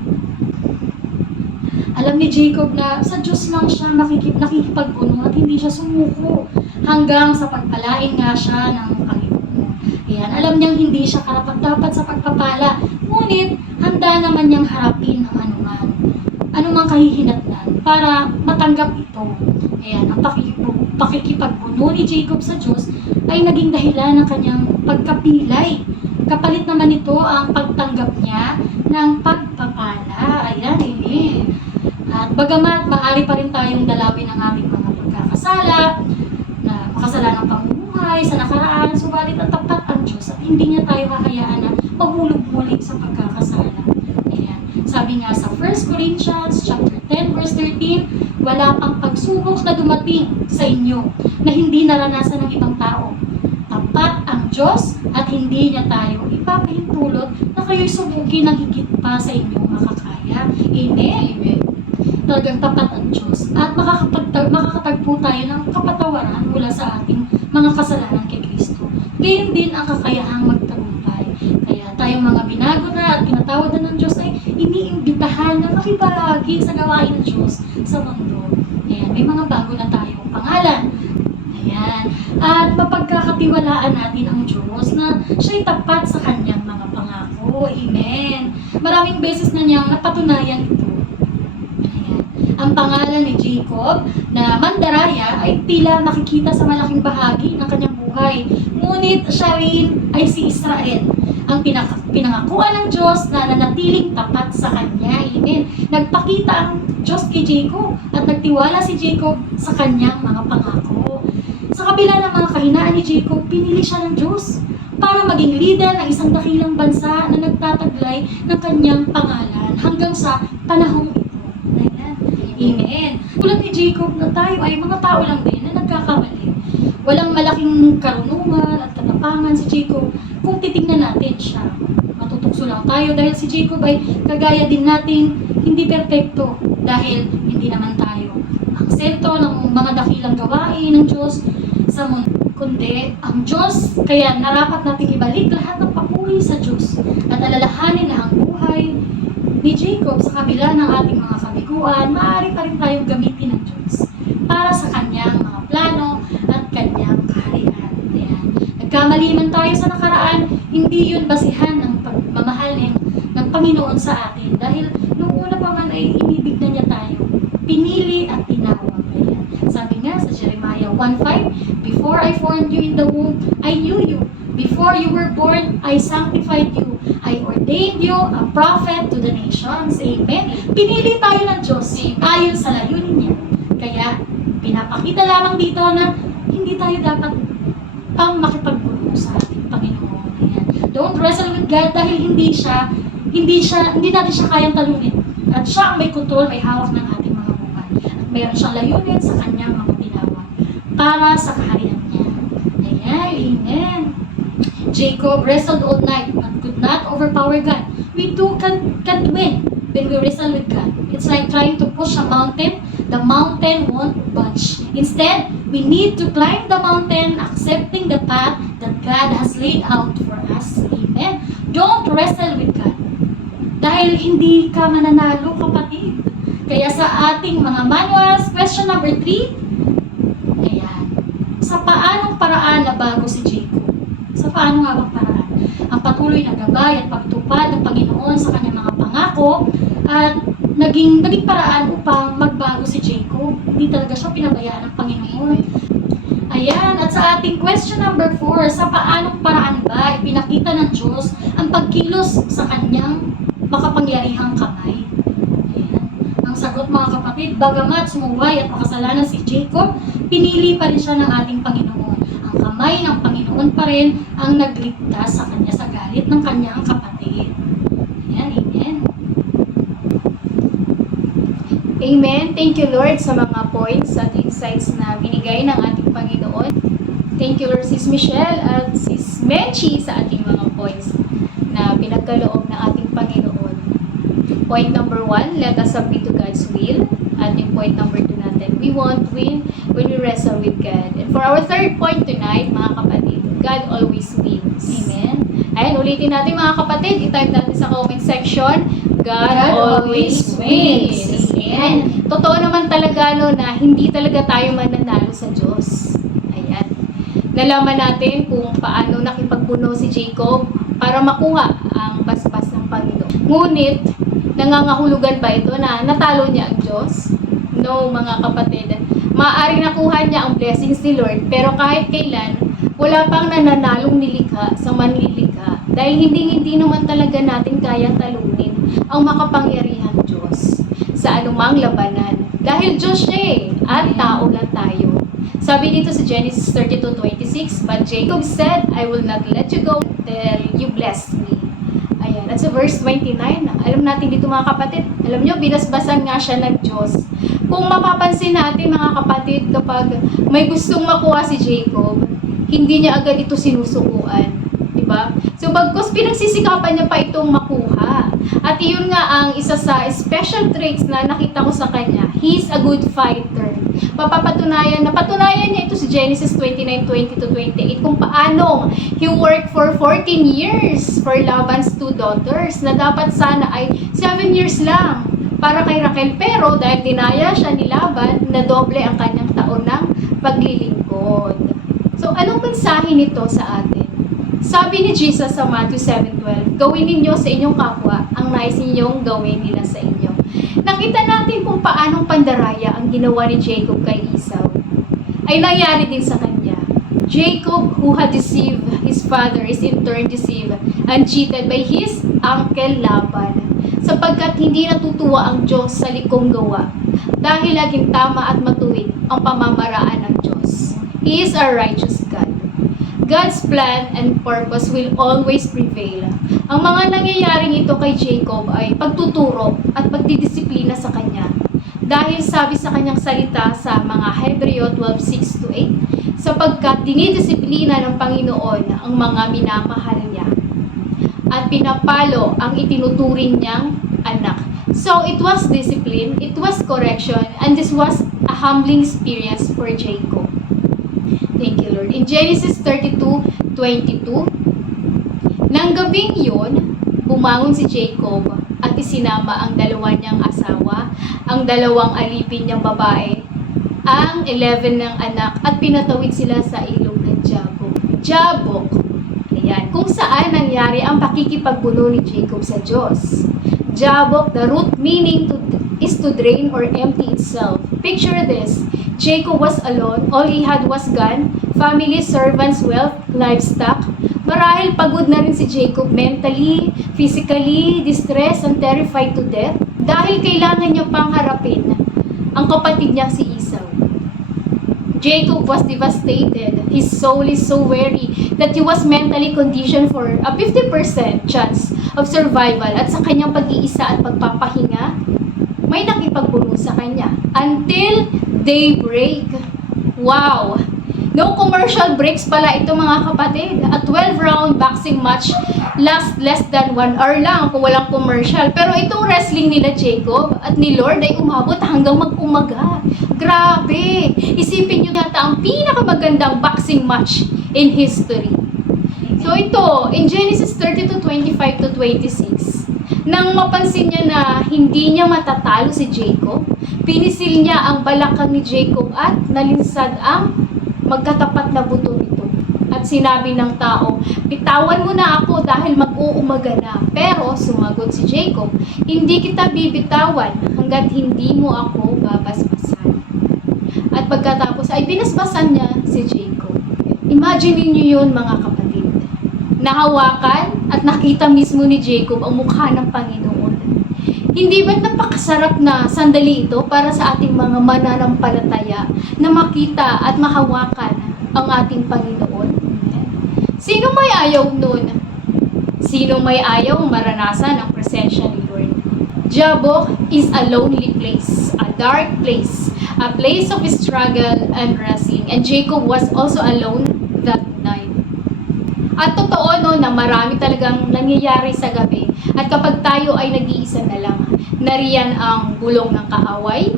Alam ni Jacob na sa Diyos lang siya nakikipagpuno at hindi siya sumuko hanggang sa pagpalain nga siya ng Panginoon. Ayan, alam niyang hindi siya karapat-dapat sa pagpapala, ngunit handa naman niyang harapin ang anumang kahihinatnan para matanggap ito. Ayan, ang pakikipagpuno ni Jacob sa Diyos ay naging dahilan ng kanyang pagkapilay. Kapalit naman ito ang pagtanggap niya ng pagpapala. Ayan, amen. At bagamat maaari pa rin tayong dalawin ang ating mga pagkakasala, na makasalanang pamumuhay sa nakaraan, subalit ang tapat ang Diyos at hindi niya tayo hahayaan na mahulog muli sa pagkakasala. Ayan. Sabi nga sa 1 Corinthians chapter 10 verse 13, wala pang pagsubok na dumating sa inyo na hindi naranasan ng ibang tao. Tapat ang Diyos at hindi niya tayo ipapahintulot na kayo'y subukin ng higit pa sa inyong makakaya. Amen. Amen. Talagang tapat ang Diyos at makakatagpo tayo ng kapatawaran mula sa ating mga kasalanan kay Kristo. Gayon din ang kakayahang magtagumpay. Kaya tayong mga binago na at pinatawad na ng Diyos ay iniimbitahan na makibahagi sa gawain ng Diyos sa mundo. Ayan, may mga bago na tayong pangalan. Ayan. At mapagkakatiwalaan natin ang Diyos na siya'y tapat sa kanyang mga pangako. Amen. Maraming beses na niyang napatunayan ito. Ang pangalan ni Jacob na mandaraya ay tila nakikita sa malaking bahagi ng kanyang buhay. Ngunit siya rin ay si Israel, ang pinangakuan ng Diyos na nanatiling tapat sa kanya. Amen. Nagpakita ang Diyos kay Jacob at nagtiwala si Jacob sa kanyang mga pangako. Sa kabila ng mga kahinaan ni Jacob, pinili siya ng Diyos para maging leader ng isang dakilang bansa na nagtataglay ng kanyang pangalan hanggang sa panahong ito. Amen. Tulad ni Jacob na tayo ay mga tao lang din na nagkakamali. Walang malaking karunungan at katapangan si Jacob kung titingnan natin siya. Matutukso lang tayo dahil si Jacob ay kagaya din natin hindi perpekto dahil hindi naman tayo ang sentro ng mga dakilang gawain ng Diyos sa mundo, kundi ang Diyos. Kaya narapat natin ibalik lahat ng papuri sa Diyos at alalahanin na ang buhay ni Jacob sa kabila ng ating mga kabiguan, maaari pa rin tayong gamitin ng Diyos para sa kanyang mga plano at kanyang kaharian. Ayan. Nagkamali man tayo sa nakaraan, hindi yun basihan ng pagmamahal ng Panginoon sa atin dahil nung una pa man ay inibig na niya tayo, pinili at tinawag. Ayan. Sabi nga sa Jeremiah 1:5, before I formed you in the womb, I knew you. Before you were born, I sanctified you. I ordained you a prophet to the nations. Amen. Pinili tayo ng Diyos ayon sa layunin niya. Kaya, pinapakita lamang dito na hindi tayo dapat pang makipagpuno sa ating Panginoon. Ayan. Don't wrestle with God dahil hindi natin siya kayang talunin. At siya ang may kontrol, may hawak ng ating mga buhay. At mayroon siyang layunin sa kanyang mga tinawag para sa kaharian niya. Ayan. Amen. Jacob wrestled all night but could not overpower God. We too can't win when we wrestle with God. It's like trying to push a mountain. The mountain won't budge. Instead, we need to climb the mountain, accepting the path that God has laid out for us. Amen. Don't wrestle with God. Dahil hindi ka mananalo, kapatid. Kaya sa ating mga manuals, question number 3, ayan. Sa paanong paraan na bago si Jacob? Sa paano nga bang paraan? Ang patuloy na gabay at pagtupad ng Panginoon sa kanyang mga pangako at naging paraan upang magbago si Jacob. Hindi talaga siya pinabayaan ng Panginoon. Ayan, at sa ating question number 4, sa paanong paraan ba ipinakita ng Diyos ang pagkilos sa kanyang makapangyarihang kamay? Ayan. Ang sagot mga kapatid, bagamat sumuway at makasalanan si Jacob, pinili pa rin siya ng ating Panginoon. Ang kamay ng Panginoon pa rin ang nagligtas sa kanya sa galit ng kanyang kapatid. Ayan, amen. Amen. Thank you, Lord, sa mga points at insights na binigay ng ating Panginoon. Thank you, Lord, Sis Michelle at Sis Menchi sa ating mga points na pinagkaloob ng ating Panginoon. Point number 1, let us submit to God's will. Ating point number 2 natin, we won't win when we wrestle with God. And for our third point tonight, mga kapatid, God always wins. Amen. ulitin natin mga kapatid. I-type natin sa comment section. God always wins. Ayan. Totoo naman talaga no, na hindi talaga tayo mananalo sa Diyos. Ayan. Nalaman natin kung paano nakipagbuno si Jacob para makuha ang basbas ng Panginoon. Ngunit, nangangahulugan ba ito na natalo niya ang Diyos? No, mga kapatid. Maaaring nakuha niya ang blessings ni Lord, pero kahit kailan, wala pang nananalong nilikha sa manlilikha. Dahil hindi naman talaga natin kayang talunin ang makapangyarihang Diyos sa anumang labanan. Dahil Diyos siya at tao lang tayo. Sabi dito sa Genesis 32:26, but Jacob said, I will not let you go until you bless me. Ayan. At sa verse 29, alam natin dito mga kapatid, alam nyo, binasbasan nga siya ng Diyos. Kung mapapansin natin mga kapatid, kapag may gustong makuha si Jacob, hindi niya agad ito sinusukuan. Diba? So, bagkus pinagsisikapan niya pa itong makuha. At iyon nga ang isa sa special traits na nakita ko sa kanya. He's a good fighter. Napatunayan niya ito sa Genesis 29:20-28 kung paano he worked for 14 years for Laban's 2 daughters na dapat sana ay 7 years lang para kay Raquel. Pero dahil dinaya siya ni Laban, nadoble ang kanyang taon ng paglilingkod. So, anong mensahe nito sa atin? Sabi ni Jesus sa Matthew 7:12, gawin ninyo sa inyong kapwa ang nais ninyong gawin nila sa inyo. Nakita natin kung paanong pandaraya ang ginawa ni Jacob kay Esau. Ay nangyari din sa kanya. Jacob, who had deceived his father, is in turn deceived and cheated by his uncle Laban. Sapagkat hindi natutuwa ang Diyos sa likong gawa, dahil laging tama at matuwid ang pamamaraan ng Diyos. He is a righteous God. God's plan and purpose will always prevail. Ang mga nangyayaring ito kay Jacob ay pagtuturo at pagdidisiplina sa kanya. Dahil sabi sa kanyang salita sa mga Hebreo 12:6-8, sapagkat dinidisiplina ng Panginoon ang mga minamahal niya at pinapalo ang itinuturing niyang anak. So it was discipline, it was correction, and this was a humbling experience for Jacob. Thank you, Lord. In Genesis 32:22, nang gabing yun, bumangon si Jacob at isinama ang dalawa niyang asawa, ang dalawang alipin niyang babae, ang 11 ng anak, at pinatawid sila sa ilog ng Jabok. Jabok, ayan, kung saan nangyari ang pakikipagbuno ni Jacob sa Diyos. Jabok, the root meaning is to drain or empty itself. Picture this. Jacob was alone, all he had was gone, family, servants, wealth, livestock. Marahil pagod na rin si Jacob mentally, physically, distressed, and terrified to death dahil kailangan niya pang harapin ang kapatid niya si Esau. Jacob was devastated. His soul is so weary that he was mentally conditioned for a 50% chance of survival, at sa kanyang pag-iisa at pagpapahinga, may nakipagbuno sa kanya. Until daybreak. Wow! No commercial breaks pala ito mga kapatid. A 12-round boxing match last less than 1 hour lang kung walang commercial. Pero itong wrestling nila Jacob at ni Lord ay umabot hanggang mag-umaga. Grabe! Isipin nyo data ang pinakamagandang boxing match in history. So ito, in Genesis 32:25-26, nang mapansin niya na hindi niya matatalo si Jacob, pinisil niya ang balakang ni Jacob at nalinsad ang magkatapat na buto nito. At sinabi ng tao, bitawan mo na ako dahil mag-uumaga na. Pero sumagot si Jacob, hindi kita bibitawan hanggat hindi mo ako babasbasan. At pagkatapos ay binasbasan niya si Jacob. Imagine niyo yun mga kapatid. Nahawakan at nakita mismo ni Jacob ang mukha ng Panginoon. Hindi ba't napakasarap na sandali ito para sa ating mga mananampalataya na makita at mahawakan ang ating Panginoon? Sino may ayaw nun? Sino may ayaw maranasan ang presensya ni Lord? Jabok is a lonely place, a dark place, a place of struggle and wrestling. And Jacob was also alone that night. At totoo no, na marami talagang nangyayari sa gabi. At kapag tayo ay nag-iisa na lang, nariyan ang bulong ng kaaway,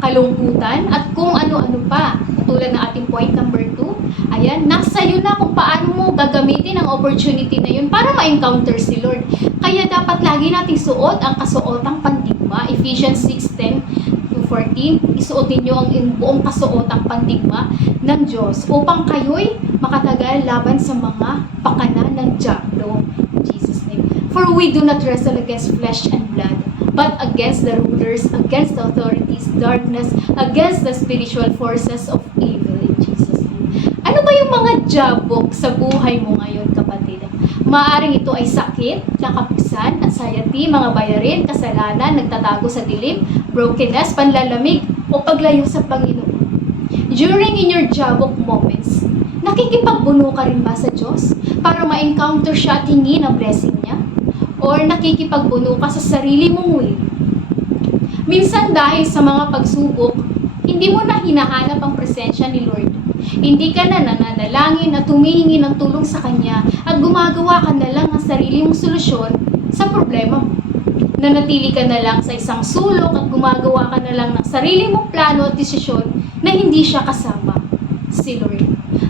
kalungkutan, at kung ano-ano pa. katulad ng ating point number 2, ayan, nasa iyo na kung paano mo gagamitin ang opportunity na yun para ma-encounter si Lord. Kaya dapat lagi nating suot ang kasuotang pandigma. Ephesians 6:10-14, isuot ninyo ang buong kasuotang pandigma ng Diyos upang kayo'y makatagal laban sa mga pakana ng dyablo. In Jesus' name. For we do not wrestle against flesh and blood, but against the rulers, against the authorities, darkness, against the spiritual forces of evil. In Jesus' name. Ano ba yung mga jabok sa buhay mo ngayon, kapatid? Maaring ito ay sakit, kakapusan, anxiety, mga bayarin, kasalanan, nagtatago sa dilim, brokenness, panlalamig, o paglayo sa Panginoon. During in your jabok moments, nakikipagbuno ka rin ba sa Diyos para ma-encounter siya at hingin ang blessing niya? Or nakikipagbuno ka sa sarili mong will? Minsan dahil sa mga pagsubok, hindi mo na hinahanap ang presensya ni Lord. Hindi ka na nananalangin at humihingi ng tulong sa Kanya at gumagawa ka na lang ng sarili mong solusyon sa problema mo. Nanatili ka na lang sa isang sulok at gumagawa ka na lang ng sarili mong plano at desisyon na hindi siya kasama si Lord.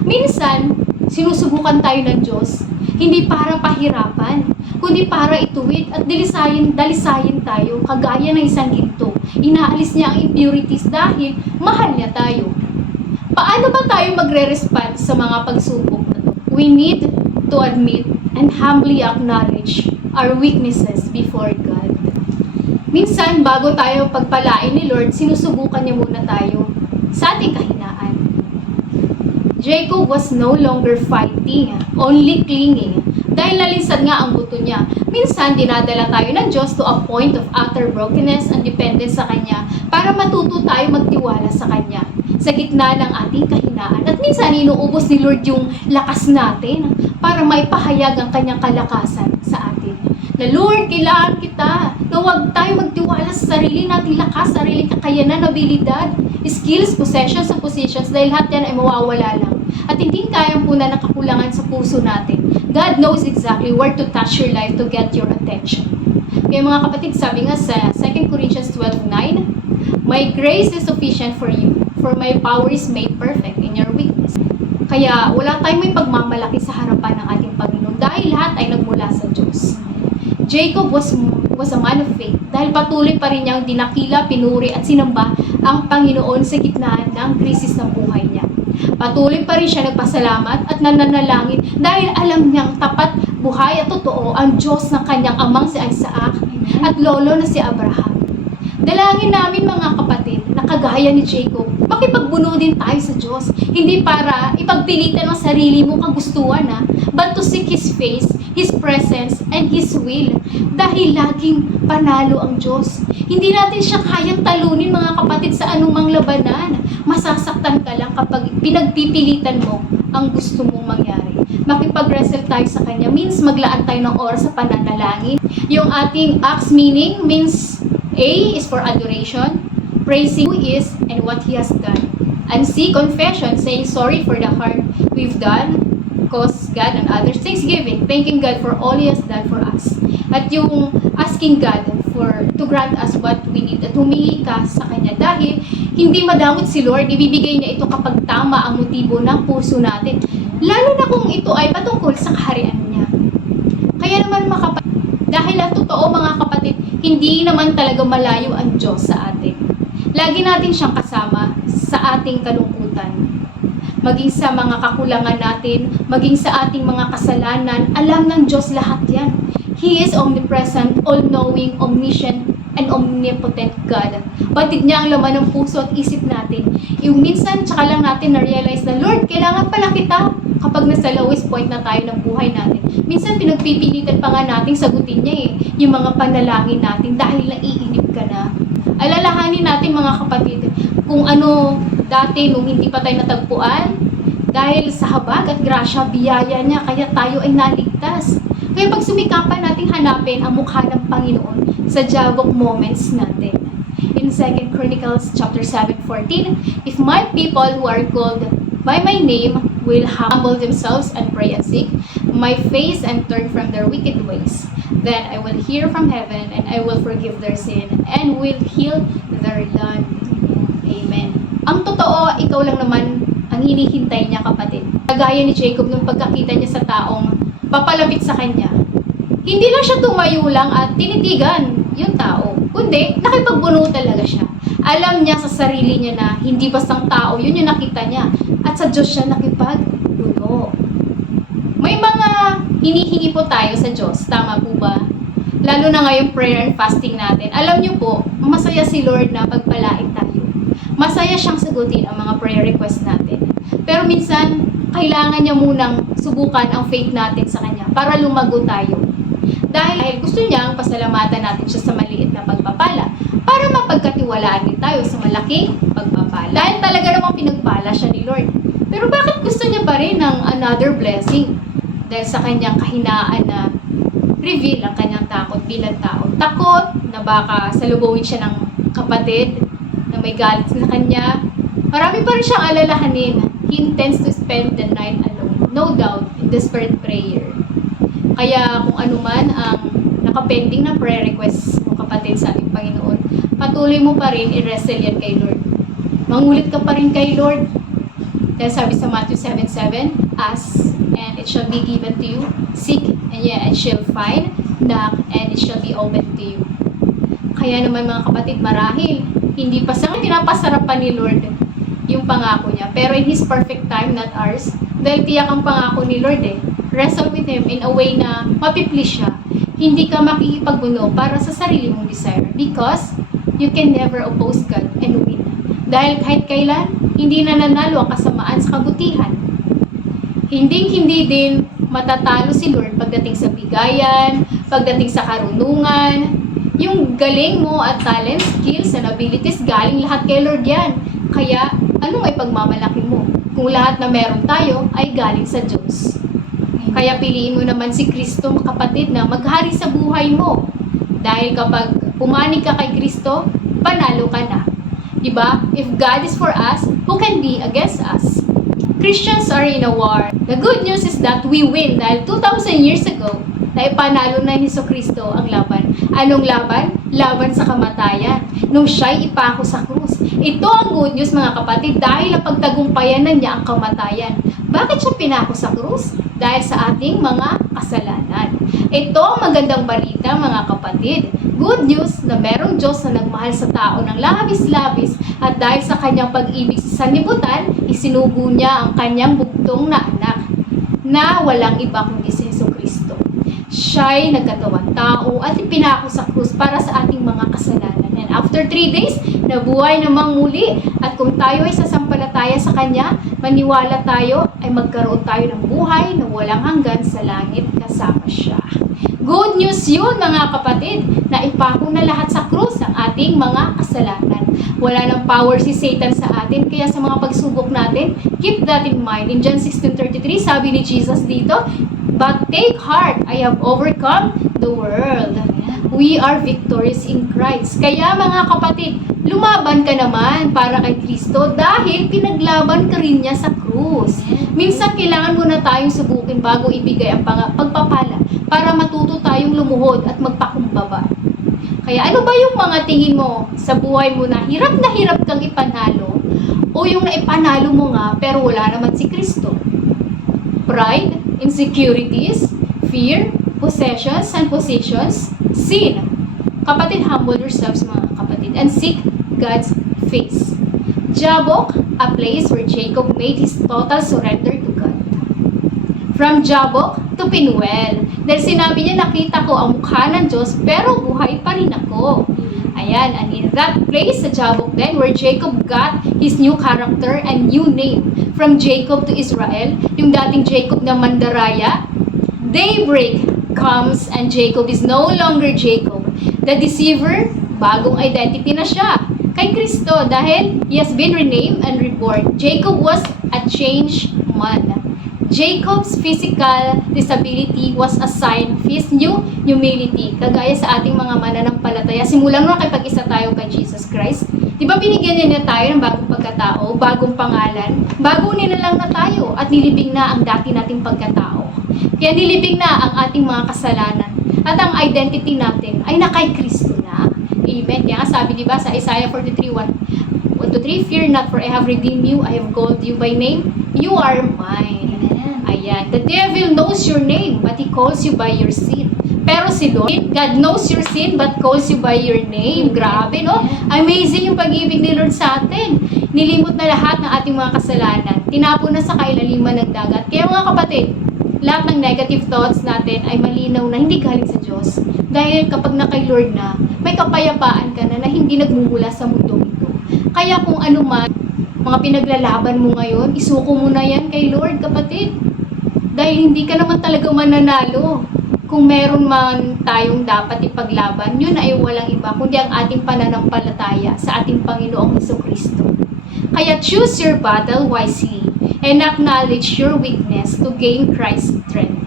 Minsan, sinusubukan tayo ng Diyos, hindi para pahirapan, kundi para ituwid at dalisayin tayo kagaya ng isang ginto. Inaalis niya ang impurities dahil mahal niya tayo. Paano ba tayo magre-respond sa mga pagsubok na to? We need to admit and humbly acknowledge our weaknesses before God. Minsan, bago tayo pagpalain ni Lord, sinusubukan niya muna tayo sa ating kahinaan. Jacob was no longer fighting, only clinging. Dahil nalinsad nga ang buto niya. Minsan, dinadala tayo ng Diyos to a point of utter brokenness and dependence sa Kanya para matuto tayo magtiwala sa Kanya sa gitna ng ating kahinaan. At minsan, inuubos ni Lord yung lakas natin para maipahayag ang Kanyang kalakasan sa atin. Na Lord, kailangan kita na huwag tayo magtiwala sa sarili nating lakas, sarili kakayanan, abilidad, skills, possessions, and positions dahil lahat yan ay mawawala lang. At hindi kayang puna ng kakulangan sa puso natin. God knows exactly where to touch your life to get your attention. Kaya mga kapatid, sabi nga sa 2 Corinthians 12:9, My grace is sufficient for you, for my power is made perfect in your weakness. Kaya wala tayong may pagmamalaki sa harapan ng ating Panginoon dahil lahat ay nagmula sa Diyos. Jacob was a man of faith dahil patuloy pa rin niyang dinakila, pinuri at sinamba ang Panginoon sa gitna ng krisis ng buhay niya. Patuloy pa rin siya nagpasalamat at nananalangin dahil alam niyang tapat, buhay at totoo ang Diyos ng kanyang amang si Isaac at lolo na si Abraham. Dalangin namin mga kapatid na kagaya ni Jacob, makipagbuno din tayo sa Diyos. Hindi para ipagpilitan ang sarili mong kagustuhan but to seek His face, His presence, and His will. Dahil laging panalo ang Diyos. Hindi natin siya kayang talunin mga kapatid sa anumang labanan. Masasaktan ka lang kapag pinagpipilitan mo ang gusto mong mangyari. Makipag-wrestle tayo sa Kanya means maglaan tayo ng oras sa pananalangin. Yung ating acts meaning means A is for adoration, praising who He is and what He has done. And C, confession, saying sorry for the harm we've done, caused God and others. Thanksgiving, thanking God for all He has done for us. At yung asking God to grant us what we need. At humingi ka sa Kanya dahil hindi madamot si Lord, ibibigay niya ito kapag tama ang motibo ng puso natin. Lalo na kung ito ay patungkol sa kaharian niya. Kaya naman mga kapatid, dahil ang totoo mga kapatid, hindi naman talaga malayo ang Diyos sa atin. Lagi natin siyang kasama sa ating kalungkutan. Maging sa mga kakulangan natin, maging sa ating mga kasalanan, alam ng Diyos lahat yan. He is omnipresent, all-knowing, omniscient, and omnipotent God. Batid niya ang laman ng puso at isip natin. Yung minsan, tsaka lang natin na-realize na, Lord, kailangan pala kita kapag nasa lowest point na tayo ng buhay natin. Minsan, pinagpipilitan pa nga nating sagutin niya yung mga panalangin natin dahil naiinip ka na. Alalahanin natin mga kapatid, kung ano dati nung hindi pa tayo natagpuan, dahil sa habag at grasya, biyaya niya, kaya tayo ay naligtas. Kaya pag sumikapan natin hanapin ang mukha ng Panginoon sa jabok moments natin. In 2 Chronicles chapter 7:14, If my people who are called by my name will humble themselves and pray and seek my face and turn from their wicked ways, then I will hear from heaven and I will forgive their sin and will heal their land. Amen. Ang totoo, ikaw lang naman ang hinihintay niya, kapatid. Kagaya ni Jacob nung pagkakita niya sa taong papalapit sa kanya. Hindi lang siya tumayo lang at tinitigan yung tao, kundi nakipagbuno talaga siya. Alam niya sa sarili niya na hindi bastang tao, yun yung nakita niya. At sa Diyos siya nakipagbuno. May mga hinihingi po tayo sa Diyos, tama po ba? Lalo na ngayong prayer and fasting natin. Alam niyo po, masaya si Lord na pagpalain tayo. Masaya siyang sagutin ang mga prayer request natin. Pero minsan, kailangan niya munang subukan ang faith natin sa Kanya para lumago tayo. Dahil gusto niyang pasalamatan natin siya sa maliit na pagpapala para mapagkatiwalaan din tayo sa malaking pagpapala. Dahil talaga namang pinagpala siya ni Lord. Pero bakit gusto niya pa rin ng another blessing? Dahil sa kanyang kahinaan na reveal ang kanyang takot bilang tao. Takot na baka salubungin siya ng kapatid na may galit sa kanya. Marami pa rin siyang alalahanin. He intends to spend the night alone, no doubt, in desperate prayer. Kaya kung ano man ang nakapending na prayer request mo, kapatid, sa ating Panginoon, patuloy mo pa rin i-wrestle yan kay Lord. Mangulit ka pa rin kay Lord. Dahil sabi sa Matthew 7:7, ask and it shall be given to you. Seek and shall find. Knock and it shall be opened to you. Kaya naman mga kapatid, marahil hindi pa sa pinapasarapan ni Lord yung pangako niya. Pero in His perfect time, not ours. Dahil tiyak ang pangako ni Lord wrestle with Him in a way na mapiplease siya. Hindi ka makikipagbuno para sa sarili mong desire. Because you can never oppose God and win. Dahil kahit kailan, hindi nananalo ang kasamaan sa kabutihan. Hindi din matatalo si Lord pagdating sa bigayan, pagdating sa karunungan. Yung galing mo at talent, skills, and abilities, galing lahat kay Lord yan. Kaya, anong ay pagmamalaki mo? Kung lahat na meron tayo ay galing sa Diyos. Kaya piliin mo naman si Kristo, kapatid, na maghari sa buhay mo. Dahil kapag pumanig ka kay Kristo, panalo ka na. Diba? If God is for us, who can be against us? Christians are in a war. The good news is that we win dahil 2,000 years ago, naipanalo na ni Jesucristo ang laban. Anong laban? Laban sa kamatayan. Nung siya'y ipako sa krus. Ito ang good news, mga kapatid, dahil napagtagumpayanan niya ang kamatayan. Bakit siya pinako sa krus? Dahil sa ating mga kasalanan. Ito ang magandang balita, mga kapatid. Good news na merong Diyos na nagmahal sa tao ng labis-labis at dahil sa kanyang pag-ibig sa sanlibutan, isinugo niya ang kanyang bugtong na anak na walang iba kundi si Jesucristo. Siya'y nagkatawang tao at ipinako sa krus para sa ating mga kasalanan. And after 3 days, nabuhay namang muli. At kung tayo ay sasampalataya sa Kanya, maniwala tayo, ay magkaroon tayo ng buhay na walang hanggan sa langit kasama siya. Good news yun, mga kapatid, na ipako na lahat sa krus ang ating mga kasalanan. Wala nang power si Satan sa atin, kaya sa mga pagsubok natin, keep that in mind. In John 16:33, sabi ni Jesus dito, but take heart, I have overcome the world. We are victorious in Christ. Kaya mga kapatid, lumaban ka naman para kay Kristo dahil pinaglaban ka rin niya sa krus. Minsan kailangan muna tayong subukin bago ibigay ang pagpapala para matuto tayong lumuhod at magpakumbaba. Kaya ano ba yung mga tingin mo sa buhay mo na hirap kang ipanalo o yung naipanalo mo nga pero wala naman si Kristo? Pride, insecurities, fear, possessions and positions, sin. Kapatid, humble yourselves, mga kapatid, and seek God's face. Jabbok, a place where Jacob made his total surrender to God. From Jabbok to Penuel. Dahil sinabi niya, nakita ko ang mukha ng Diyos, pero buhay pa rin ako. Ayan, and in that place, sa Jabbok then, where Jacob got his new character and new name. From Jacob to Israel, yung dating Jacob na mandaraya, daybreak comes and Jacob is no longer Jacob. The deceiver, bagong identity na siya kay Kristo dahil he has been renamed and reborn. Jacob was a changed man. Jacob's physical disability was a sign of his new humility. Kagaya sa ating mga mananampalataya, simulan mo nakipag-isa tayo kay Jesus Christ. Di ba binigyan niya tayo ng bagong pagkatao, bagong pangalan? Bago nilalang na tayo at nilibing na ang dati nating pagkatao. Kaya nilibing na ang ating mga kasalanan at ang identity natin ay nakay Kristo na. Amen. Kaya sabi diba sa Isaiah 43:1, 1, 2, 3, fear not, for I have redeemed you, I have called you by name, you are mine. Ayan. The devil knows your name, but he calls you by your sin. Pero si Lord, God knows your sin, but calls you by your name. Grabe, no? Amazing yung pag-ibig ni Lord sa atin. Nilimot na lahat ng ating mga kasalanan. Tinapon na sa kailaliman ng dagat. Kaya mga kapatid, lahat ng negative thoughts natin ay malinaw na hindi galing sa Diyos. Dahil kapag na kay Lord na, may kapayapaan ka na hindi nagmumula sa mundong ito. Kaya kung ano man, mga pinaglalaban mo ngayon, isuko mo na yan kay Lord, kapatid. Dahil hindi ka naman talaga mananalo. Kung meron man tayong dapat ipaglaban, yun ay walang iba, kundi ang ating pananampalataya sa ating Panginoong Hesukristo. Kaya choose your battle wisely and acknowledge your weakness to gain Christ's strength.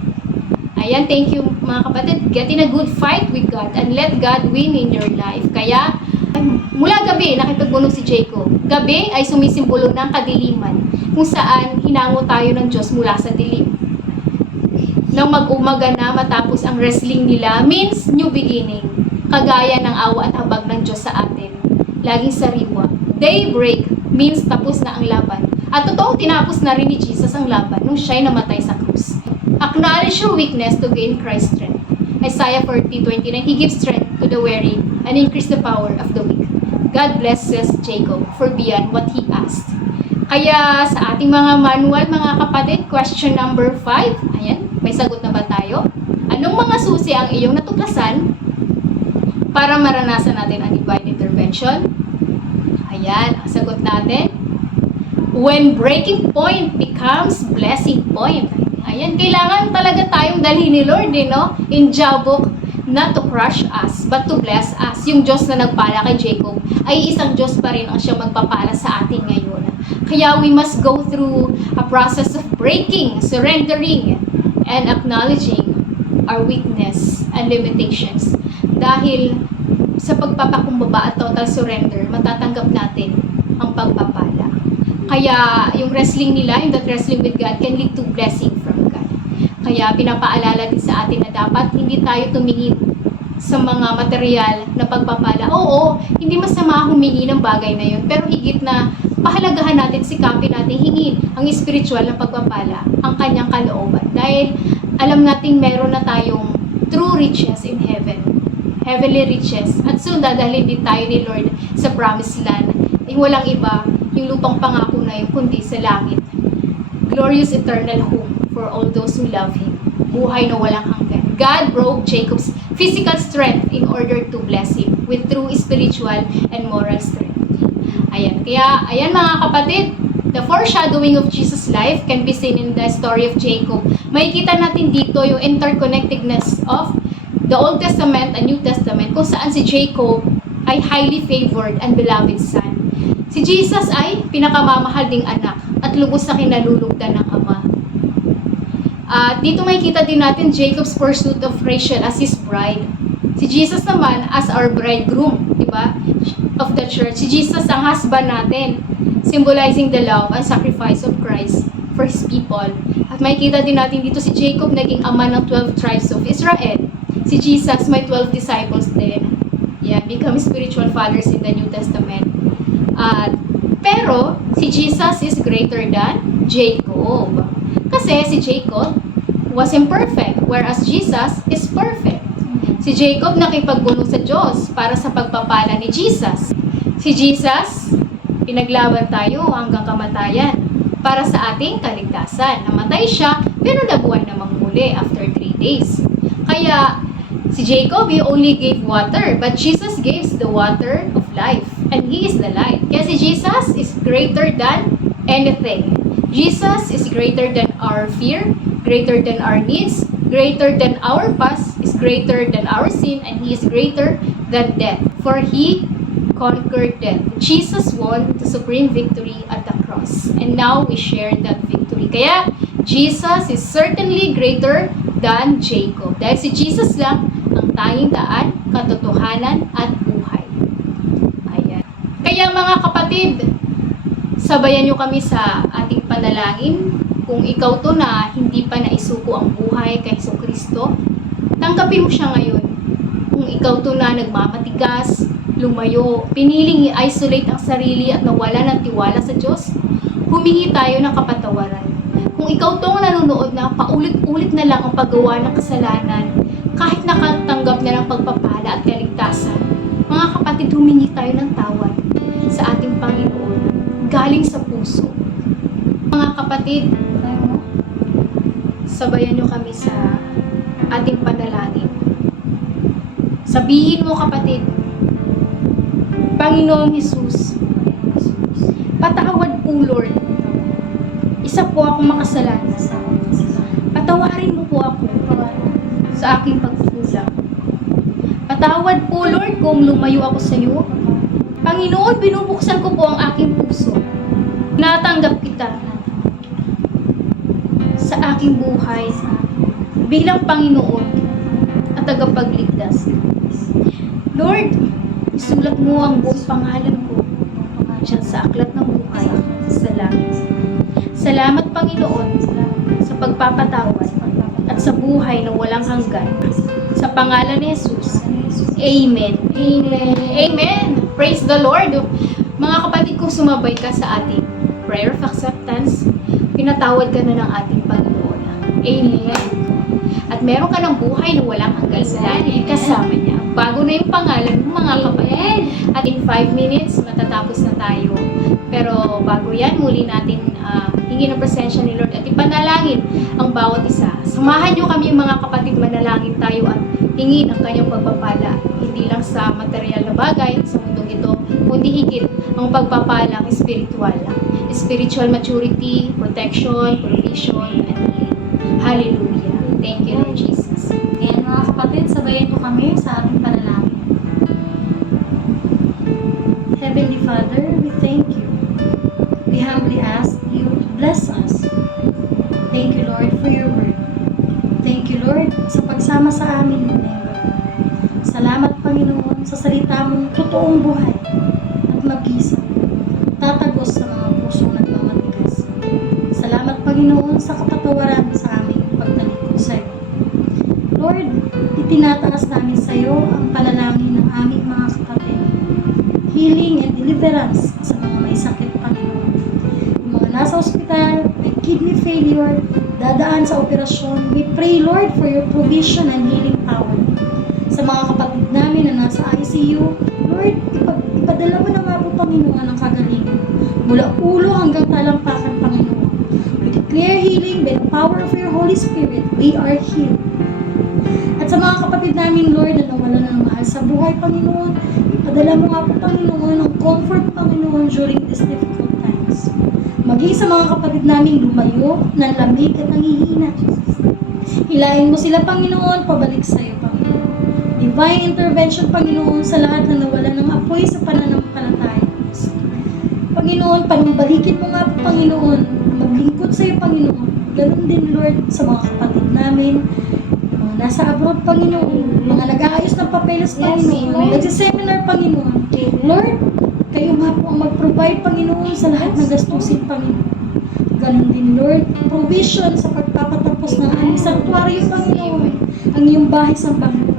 Ayan, thank you mga kapatid. Get in a good fight with God and let God win in your life. Kaya, mula gabi, nakipagbunog si Jacob. Gabi ay sumisimbolo ng kadiliman, kung saan hinango tayo ng Diyos mula sa dilim. Nang mag-umaga na matapos ang wrestling nila means new beginning. Kagaya ng awa at habag ng Diyos sa atin. Laging sariwa. Daybreak means tapos na ang laban. At totoong tinapos na rin ni Jesus ang laban nung siya'y namatay sa krus. Acknowledge your weakness to gain Christ's strength. Isaiah 40:29, He gives strength to the weary and increase the power of the weak. God blesses Jacob for beyond what he asked. Kaya sa ating mga manual, mga kapatid, question number 5. Ayan, may sagot na ba tayo? Anong mga susi ang iyong natuklasan para maranasan natin ang divine intervention? Ayan, ang sagot natin. When breaking point becomes blessing point. Ayan, kailangan talaga tayong dalhin ni Lord, no? In Jabok, not to crush us, but to bless us. Yung Diyos na nagpala kay Jacob ay isang Diyos pa rin ang siyang magpapala sa atin ngayon. Kaya we must go through a process of breaking, surrendering, and acknowledging our weakness and limitations. Dahil sa pagpapakumbaba at total surrender, matatanggap natin ang pagpapala. Kaya yung wrestling nila, yung that wrestling with God can lead to blessing from God. Kaya pinapaalala din sa atin na dapat hindi tayo tumingin sa mga material na pagpapala. Oo, hindi masama humingi ng bagay na yun, pero higit na pahalagahan natin, sikapin natin, hingin ang spiritual na pagpapala, ang kanyang kalooban. Dahil alam nating meron na tayong true riches in heaven, heavenly riches. At soon, dadalhin din tayo ni Lord sa promised land. Walang iba, yung lupang pangako na yun, kundi sa langit. Glorious eternal home for all those who love Him. Buhay na walang hanggan. God broke Jacob's physical strength in order to bless him with true spiritual and moral strength. Ayan. Kaya, ayan mga kapatid, the foreshadowing of Jesus' life can be seen in the story of Jacob. Makikita natin dito yung interconnectedness of the Old Testament and New Testament, kung saan si Jacob ay highly favored and beloved son. Si Jesus ay pinakamamahal ding anak at lubos na kinalulugdan ng Ama. At dito makikita din natin Jacob's pursuit of Rachel as his bride. Si Jesus naman as our bridegroom, di ba? Of the church. Si Jesus ang husband natin, symbolizing the love and sacrifice of Christ for His people. At makikita din natin dito si Jacob naging ama ng 12 tribes of Israel. Si Jesus may 12 disciples din. Yan, become spiritual fathers in the New Testament. Pero si Jesus is greater than Jacob. Kasi si Jacob was imperfect, whereas Jesus is perfect. Si Jacob nakipagbunog sa Diyos para sa pagpapala ni Jesus. Si Jesus, pinaglaban tayo hanggang kamatayan para sa ating kaligtasan. Namatay siya, pero nabuhay namang muli after 3 days. Kaya, si Jacob, he only gave water, but Jesus gives the water of life. And He is the light. Kaya si Jesus is greater than anything. Jesus is greater than our fear, greater than our needs, greater than our past, is greater than our sin, and He is greater than death. For He conquered death. Jesus won the supreme victory at the cross. And now we share that victory. Kaya, Jesus is certainly greater than Jacob. Dahil si Jesus lang ang tanging daan, katotohanan, at buhay. Ayan. Kaya mga kapatid, sabayan nyo kami sa ating panalangin. Kung ikaw to na hindi pa naisuko ang buhay kay Hesukristo, tanggapin mo siya ngayon. Kung ikaw to na nagmamatigas, lumayo, piniling i-isolate ang sarili at nawala ng tiwala sa Diyos, humingi tayo ng kapatawaran. Kung ikaw tong nanonood na paulit-ulit na lang ang paggawa ng kasalanan, kahit nakatanggap na ng pagpapala at kaligtasan, mga kapatid, humingi tayo ng tawad sa ating Panginoon, galing sa puso. Mga kapatid, sabayan nyo kami sa ating panalangin. Sabihin mo, kapatid, Panginoong Hesus, patawad po, Lord. Isa po akong makasalanan. Patawarin mo po ako sa aking pagkukulang. Patawad po, Lord, kung lumayo ako sa iyo. Panginoon, binubuksan ko po ang aking puso. Natanggap kita sa aking buhay bilang Panginoon at tagapagligtas. Lord, isulat mo ang buong pangalan ko diyan sa aklat ng buhay sa langit. Salamat, Panginoon, sa pagpapatawad at sa buhay na walang hanggan. Sa pangalan ni Jesus. Amen. Amen. Amen. Praise the Lord. Mga kapatid, kung sumabay ka sa ating prayer of acceptance, pinatawad ka na ng ating Panginoon. Amen. At meron ka ng buhay na walang hanggan sa langit kasama niya. Bago na yung pangalan mo, mga kapatid. At in 5 minutes, matatapos na tayo. Pero bago yan, muli natin hingi ng presensya ni Lord at ipanalangin ang bawat isa. Samahan niyo kami mga kapatid, manalangin tayo at hingin ang kanyang pagpapala. Hindi lang sa material na bagay sa mundong ito, kundi higit ang pagpapalang spiritual. Spiritual maturity, protection, provision, and healing. Hallelujah. Thank you, Lord Jesus. Ayan mga kapatid, sabayan niyo kami sa ating panalangin. Heavenly Father, we thank you. We humbly ask you to bless us. Thank you, Lord, for your word. Thank you, Lord, sa pagsama sa amin, Lord. Salamat, Panginoon, sa salita mong totoong buhay at mabisa, tatagos sa mga pusong nagmamatigas. Salamat, Panginoon, sa kapatawaran sa aming pagtalikod sa iyo. Lord, itinataas namin sa iyo ang panalangin ng aming mga kapatid. Healing and deliverance sa mga may sakit, Panginoon. Yung mga nasa ospital, may kidney failure, dadaan sa operasyon, we pray, Lord, for your provision and healing power. Sa mga kapatid namin na nasa ICU, Lord, ipadala mo na nga po, Panginoon, ang kagalingan. Mula ulo hanggang talampakan, Panginoon. We declare healing by the power of your Holy Spirit. We are healed. At sa mga kapatid namin, Lord, na nawala ng mahal sa buhay, Panginoon, ipadala mo nga po, Panginoon, ang comfort, Panginoon, during these difficult times. Maging sa mga kapatid namin lumayo, ng lamig at nanghihina, Jesus. Hilain mo sila, Panginoon, pabalik sa iyo, Panginoon. Divine intervention, Panginoon, sa lahat na nawala ng apoy sa pananampalataya. Panginoon, panumbalikin mo nga po, Panginoon, maglingkod sa iyo, Panginoon. Ganun din, Lord, sa mga kapatid namin, mga nasa abroad, Panginoon, mga nag-aayos ng papeles, Panginoon, nagsiseminar, Panginoon. Lord, kayo nga po ang mag-provide, Panginoon, sa lahat ng gastusin, Panginoon. Ganun din, Lord, provision sa pagpapatapos ng aming sanctuaryo, Panginoon, ang iyong bahay sa Panginoon.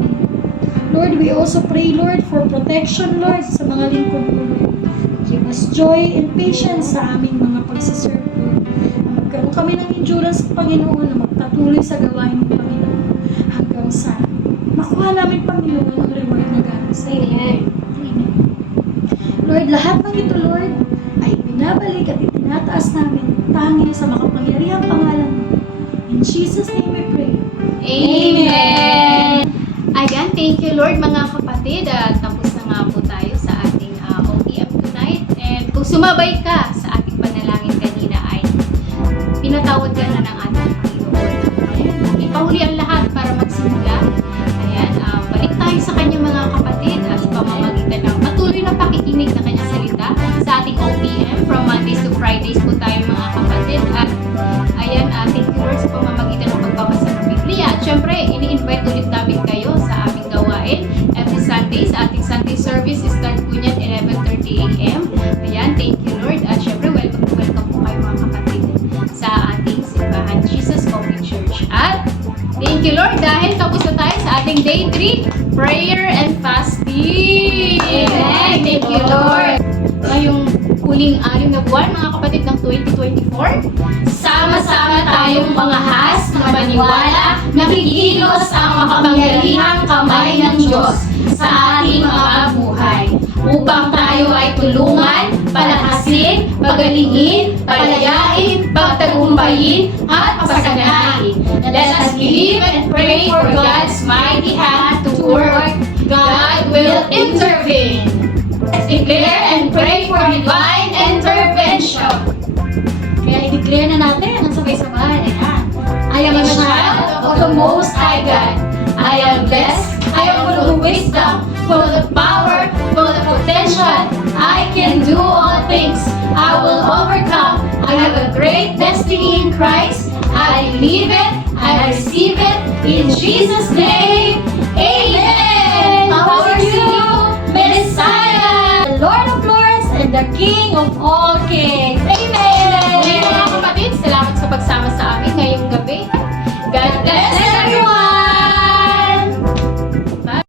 Lord, we also pray, Lord, for protection, Lord, sa mga lingkod mo, Lord. Give us joy and patience sa aming mga pagsaserve, Lord. Magkaroon kami ng endurance, Panginoon, na magpatuloy sa gawain ng Panginoon hanggang sa makuha namin, Panginoon, ang reward na galing sa iyo. Amen. Lord, lahat ng ito, Lord, ay binabalik at itinataas namin tanging sa makapangyarihang pangalan mo. In Jesus' name we pray. Amen! Ayan, thank you, Lord, mga kapatid. At tapos na nga po tayo sa ating OPM tonight. And kung sumabay ka sa ating panalangin kanina ay pinatawad ka na ng ating Panginoon. Ayan, ipahuli ang lahat para magsimula. Ayan, balik tayo sa kanyang mga kapatid at sa pamamagitan ng patuloy na pakikinig na kanyang salita sa ating OPM from Mondays to Fridays po tayo, mga kapatid. At ayan, thank you, Lord, sa pamamagitan ng pagbabasa ng Biblia. At syempre, ini-invite ulit namin kayo sa aming gawain every Sunday. Sa ating Sunday service, start po niyan 11:30 a.m. Ayan, thank you, Lord. At syempre, welcome po kayo, mga kapatid, sa ating simbahan Jesus Coffee Church. At thank you, Lord, dahil tapos na tayo sa ating day 3, prayer and fasting. Amen. Thank you, Lord. Ngayong huling 6 na buwan, mga kapatid ng 2024, Sama-sama tayong mga has na maniwala na kikilos ang makapangyarihang kamay ng Diyos sa ating mga buhay upang tayo ay tulungan, palakasin, pagalingin, palayain, pagtagumpayin, at pasaganahin. Let us believe and pray for God's mighty hand to work. God will intervene. Let's declare and pray for divine intervention. Kaya i-declare na natin ang sabay-sabay. Ayan. I am a child of the Most High God. I am blessed. I am full of wisdom, full of power, full of potential. I can do all things. I will overcome. I have a great destiny in Christ. I believe it. I receive it. In Jesus' name, Amen. Power to you, Messiah, The Lord of Lords and the King of all